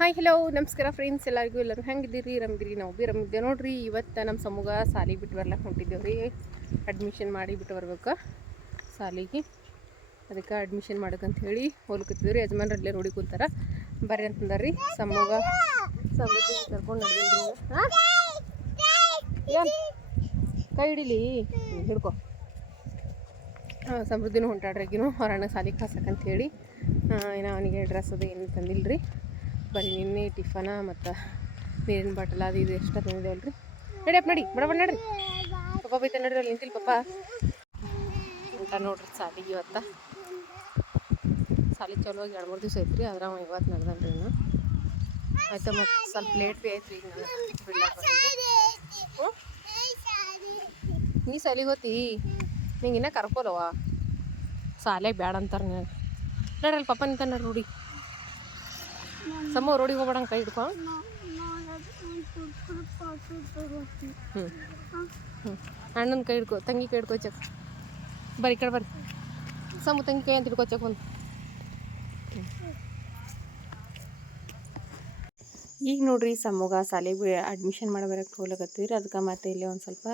Hi hello ನಮಸ್ಕಾರ friends, ಎಲ್ಲರೂ ಹೆಂಗಿದ್ದೀರಿ? ರಮ್ದಿರಿ, ನಾವು ಭೀ ರಮ್ಮಿದ್ದೇವೆ ನೋಡ್ರಿ. ಇವತ್ತು ನಮ್ಮ ಸಮೂಹ ಸಾಲಿಗೆ ಬಿಟ್ಟು ಬರ್ಲಕ್ಕೆ ಹೊಂಟಿದ್ದೇವೆ ರೀ. ಅಡ್ಮಿಷನ್ ಮಾಡಿ ಬಿಟ್ಟು ಬರ್ಬೇಕು ಸಾಲಿಗೆ. ಅದಕ್ಕೆ ಅಡ್ಮಿಷನ್ ಮಾಡೋಕ್ಕಂತ ಹೇಳಿ ಹೋಗ್ಲಿಕ್ಕತ್ತೀವಿ ರೀ. ಯಜಮಾನ್ರಲ್ಲೇ ರೋಡಿ ಕೂತಾರ, ಬರ್ರಿ ಅಂತಂದಾರ ರೀ. ಸಮೂಹ ಸಮೃದ್ಧಿ ಕರ್ಕೊಂಡು ನಡೆದಿಲ್ಲ. ಏನು ಕೈ ಹಿಡೀಲಿ, ಹಿಡ್ಕೊ. ಸಮೃದ್ಧಿನೂ ಹೊಂಟಾಡ್ರಿಗಿನೂ ಹೊರಣ್ಣ ಸಾಲಿಗೆ ಕಳ್ಸಕ್ಕಂತ ಹೇಳಿ. ಏನೋ ಅವನಿಗೆ ಡ್ರೆಸ್ ಅದು ಏನು ತಂದಿಲ್ಲ ರೀ. ಬರೀ ನಿನ್ನೆ ಟಿಫನ ಮತ್ತು ನೀರಿನ ಬಾಟಲ್ ಅದು ಇದು ಎಷ್ಟ ತಂದಿದ್ದೇವಲ್ಲ ರೀ. ನಡಿಯಪ್ಪ ನಡಿ, ಬಡ ನಡ್ರಿ. ಪಪ್ಪ ಬೈತ ನಡ್ರಿ, ಅಲ್ಲಿ ನಿಂತಿಲ್ಲ ಪಪ್ಪ ಅಂತ ನೋಡ್ರಿ ಸಾಲಿಗೆ. ಇವತ್ತು ಸಾಲಿ ಚಲೋ ಆಗಿ 2-3 ದಿವಸ ಐತ್ರಿ. ಆದ್ರೆ ಅವ ಇವತ್ತು ನಡೆದನ್ರಿ ಇನ್ನು. ಆಯ್ತಾ, ಮತ್ತು ಸ್ವಲ್ಪ ಲೇಟ್ ಭೀ ಐತ್ರಿ. ಈಗ ನೀ ಸಾಲಿಗೆ ಹೋತಿ, ನಿಂಗೆ ಇನ್ನೂ ಕರ್ಕೋಲವ. ಸಾಲಿಯಾಗ ಬ್ಯಾಡ ಅಂತಾರೆ ನಿನಗೆ. ನಡ್ರಲ್ಲಿ ಪಪ್ಪ ನಿಂತ ನಡ್ರಿ ರೂಢಿ. ಸಮ್ಮ ರೋಡಿಗೆ ಹೋಗ್ಬೇಡ, ಕೈ ಹಿಡ್ಕೊ. ಅಣ್ಣನ ಕೈ ಹಿಡ್ಕೊ, ತಂಗಿ ಕೈ ಹಿಡ್ಕೊ ಚಕ್. ಬರ್ರಿ ಈ ಕಡೆ ಬರ್ರಿ. ಸಮ್ಮ ತಂಗಿ ಕೈ ಅಂತ ಹಿಡ್ಕೊ ಚಕ್ ಒಂದು. ಈಗ ನೋಡ್ರಿ ಸಮೂಹ ಸಾಲಿಗೆ ಅಡ್ಮಿಷನ್ ಮಾಡಬರಕ್ಕೆ ಹೋಗ್ಲಕತ್ತೀರಿ. ಅದಕ್ಕೆ ಮತ್ತೆ ಇಲ್ಲಿ ಒಂದು ಸ್ವಲ್ಪ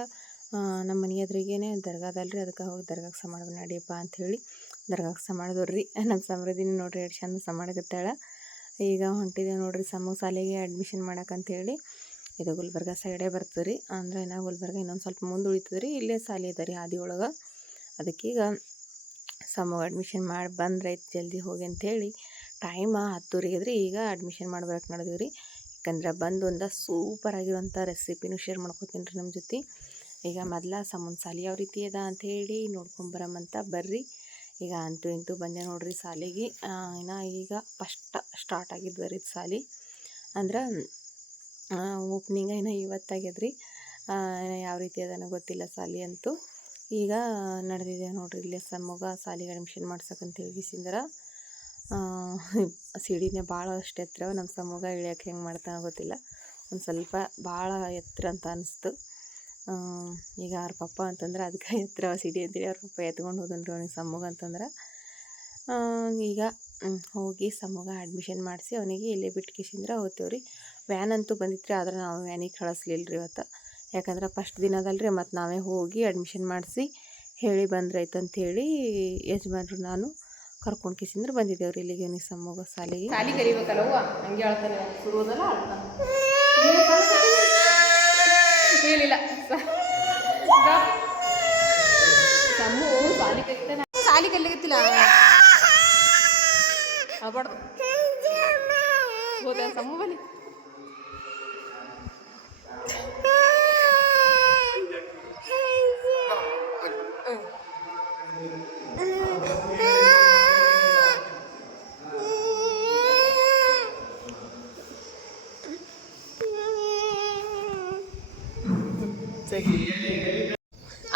ನಮ್ಮ ಮನೆ ಎದುರಿಗೇನೆ ದರ್ಗಾದಲ್ರಿ. ಅದಕ್ಕೆ ಹೋಗಿ ದರ್ಗಾಕ್ಕೆ ಸಮಾಡ ನಡಿಯಪ್ಪ ಅಂಥೇಳಿ ದರ್ಗಾಕ್ಕೆ ಸಮಾಡದವ್ರಿ. ನಮ್ಮ ಸಮೃದ್ಧಿನ ನೋಡ್ರಿ ಎಷ್ಟು ಚಂದ ಸಮಾಡಕತ್ತಾಳ. ಈಗ ಹೊಂಟಿದೆ ನೋಡ್ರಿ ಸಮೂಹ ಸಾಲಿಗೆ ಅಡ್ಮಿಷನ್ ಮಾಡಕ್ಕಂಥೇಳಿ. ಇದು ಗುಲ್ಬರ್ಗ ಸೈಡೇ ಬರ್ತದೆ ರೀ. ಅಂದರೆ ನಾವು ಗುಲ್ಬರ್ಗ ಇನ್ನೊಂದು ಸ್ವಲ್ಪ ಮುಂದೆ ಉಳಿತದೆ ರೀ. ಇಲ್ಲೇ ಸಾಲಿ ಇದೆ ರೀ ಆದಿ ಒಳಗೆ. ಅದಕ್ಕೀಗ ಸಮೂಹ ಅಡ್ಮಿಷನ್ ಮಾಡಿ ಬಂದ್ರೈತೆ ಜಲ್ದಿ ಹೋಗಿ ಅಂಥೇಳಿ. ಟೈಮ 10:00 ರೀ. ಈಗ ಅಡ್ಮಿಷನ್ ಮಾಡ್ಬೇಕು ನಡೆದೀವಿ ರೀ. ಯಾಕಂದ್ರೆ ಬಂದು ಸೂಪರ್ ಆಗಿರುವಂಥ ರೆಸಿಪಿನೂ ಶೇರ್ ಮಾಡ್ಕೊತೀನಿ ರೀ ನಮ್ಮ ಜೊತೆ. ಈಗ ಮೊದಲ ಸಮೂಹ ಸಾಲಿ ಯಾವ ರೀತಿ ಅದ ಅಂಥೇಳಿ ನೋಡ್ಕೊಂಬರಮಂತ ಬರ್ರಿ. ಈಗ ಅಂತೂ ಇಂತೂ ಬಂದೆ ನೋಡ್ರಿ ಸಾಲಿಗೆ. ಇನ್ನು ಈಗ ಫಸ್ಟ್ ಸ್ಟಾರ್ಟ್ ಆಗಿದ್ವಿ ರೀ ಸಾಲಿ. ಅಂದ್ರೆ ಓಪ್ನಿಂಗ ಏನೋ ಇವತ್ತಾಗ್ಯದ್ರಿ. ಯಾವ ರೀತಿ ಅದನ್ನು ಗೊತ್ತಿಲ್ಲ ಸಾಲಿ ಅಂತೂ. ಈಗ ನಡೆದಿದೆ ನೋಡ್ರಿ ಇಲ್ಲೇ ಸಮೂಹ ಸಾಲಿಗೆ ಅಡ್ಮಿಷನ್ ಮಾಡ್ಸಕ್ಕಂತ ಹೇಳಿಸಿಂದ್ರೆ. ಸಿಡಿನೇ ಭಾಳ ಅಷ್ಟು ಎತ್ತರ. ನಮ್ಮ ಸಮೂಹ ಇಳಿಯೋಕೆ ಹೆಂಗೆ ಮಾಡ್ತಾನೆ ಗೊತ್ತಿಲ್ಲ. ಒಂದು ಸ್ವಲ್ಪ ಭಾಳ ಎತ್ತರ ಅಂತ ಅನಿಸ್ತು. ಈಗ ಅವ್ರ ಪಪ್ಪ ಅಂತಂದ್ರೆ ಅದಕ್ಕೆ ಎತ್ತರ ಸಿಡಿ ಅಂತೇಳಿ ಅವ್ರ ಪಪ್ಪ ಎತ್ಕೊಂಡು ಹೋದನ್ರಿ ಅವನಿಗೆ ಸಮೂಹ ಅಂತಂದ್ರೆ. ಈಗ ಹೋಗಿ ಸಮೂಹ ಅಡ್ಮಿಷನ್ ಮಾಡಿಸಿ ಅವನಿಗೆ ಇಲ್ಲೇ ಬಿಟ್ಟು ಕಿಸಿಂದ್ರೆ ಹೋಗ್ತೇವ್ರಿ. ವ್ಯಾನ್ ಅಂತೂ ಬಂದಿತ್ತು ರೀ. ಆದ್ರೆ ನಾವು ವ್ಯಾನಿಗೆ ಕಳಿಸ್ಲಿಲ್ಲ ರೀ ಇವತ್ತು. ಯಾಕಂದ್ರೆ ಫಸ್ಟ್ ದಿನ ಅದಲ್ರಿ. ಮತ್ತು ನಾವೇ ಹೋಗಿ ಅಡ್ಮಿಷನ್ ಮಾಡಿಸಿ ಹೇಳಿ ಬಂದ್ರೈತಂಥೇಳಿ ಯಜಮಾನ್ರು ನಾನು ಕರ್ಕೊಂಡು ಕಿಸಿಂದ್ರೆ ಬಂದಿದ್ದೇವ್ರಿ ಇಲ್ಲಿಗೆ ಅವನಿಗೆ ಸಮೂಹ ಸಾಲಿಗೆ. ಸಾಲಿ ಕಲಿಬೇಕಲ್ಲವ್ವ, ಹಂಗೆ ಹೇಳ್ತಾನೆ ಶುರುದಲ್ಲ ಅಳ್ತಾನೆ. ಹೇಳಿಲ್ಲ ಸಮೂ ಸಾಲಿ ಕಲಿತಾನೆ. ಸಾಲಿ ಕಲಿಗತ್ತಿಲ್ಲ ಆಗ್ಬಾರ್ದು. ಹೋದ ಸಮೂ ಬಲಿ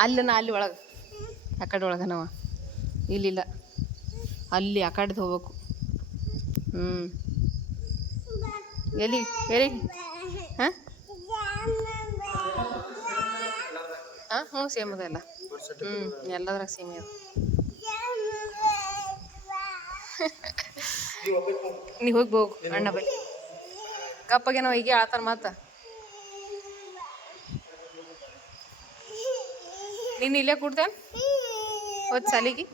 ಅಲ್ಲನ ಅಲ್ಲಿ ಒಳಗೆ ಆ ಕಡೆ ಒಳಗೆ ನಾವು ಇಲ್ಲಿಲ್ಲ, ಅಲ್ಲಿ ಆ ಕಡೆದು ಹೋಗ್ಬೇಕು. ಎಲ್ಲಿ ಎಲ್ಲಿ ಹಾಂ ಹಾಂ ಹ್ಞೂ ಸೇಮ್ ಅದ ಎಲ್ಲ. ಎಲ್ಲದ್ರಾಗ ಸೇಮ್ ಅದ. ನೀವು ಹೋಗಿ ಹೋಗು ಅಣ್ಣ ಬಲ್ಲಿ. ಕಪ್ಪಗೆ ನಾವು ಹೀಗೆ ಆಳ್ತಾರ ಮಾತು. ನೀನು ಇಲ್ಲೇ ಕೂಡ್ತೇನೆ ಹೋದ್ ಸಾಲಿಗೆ.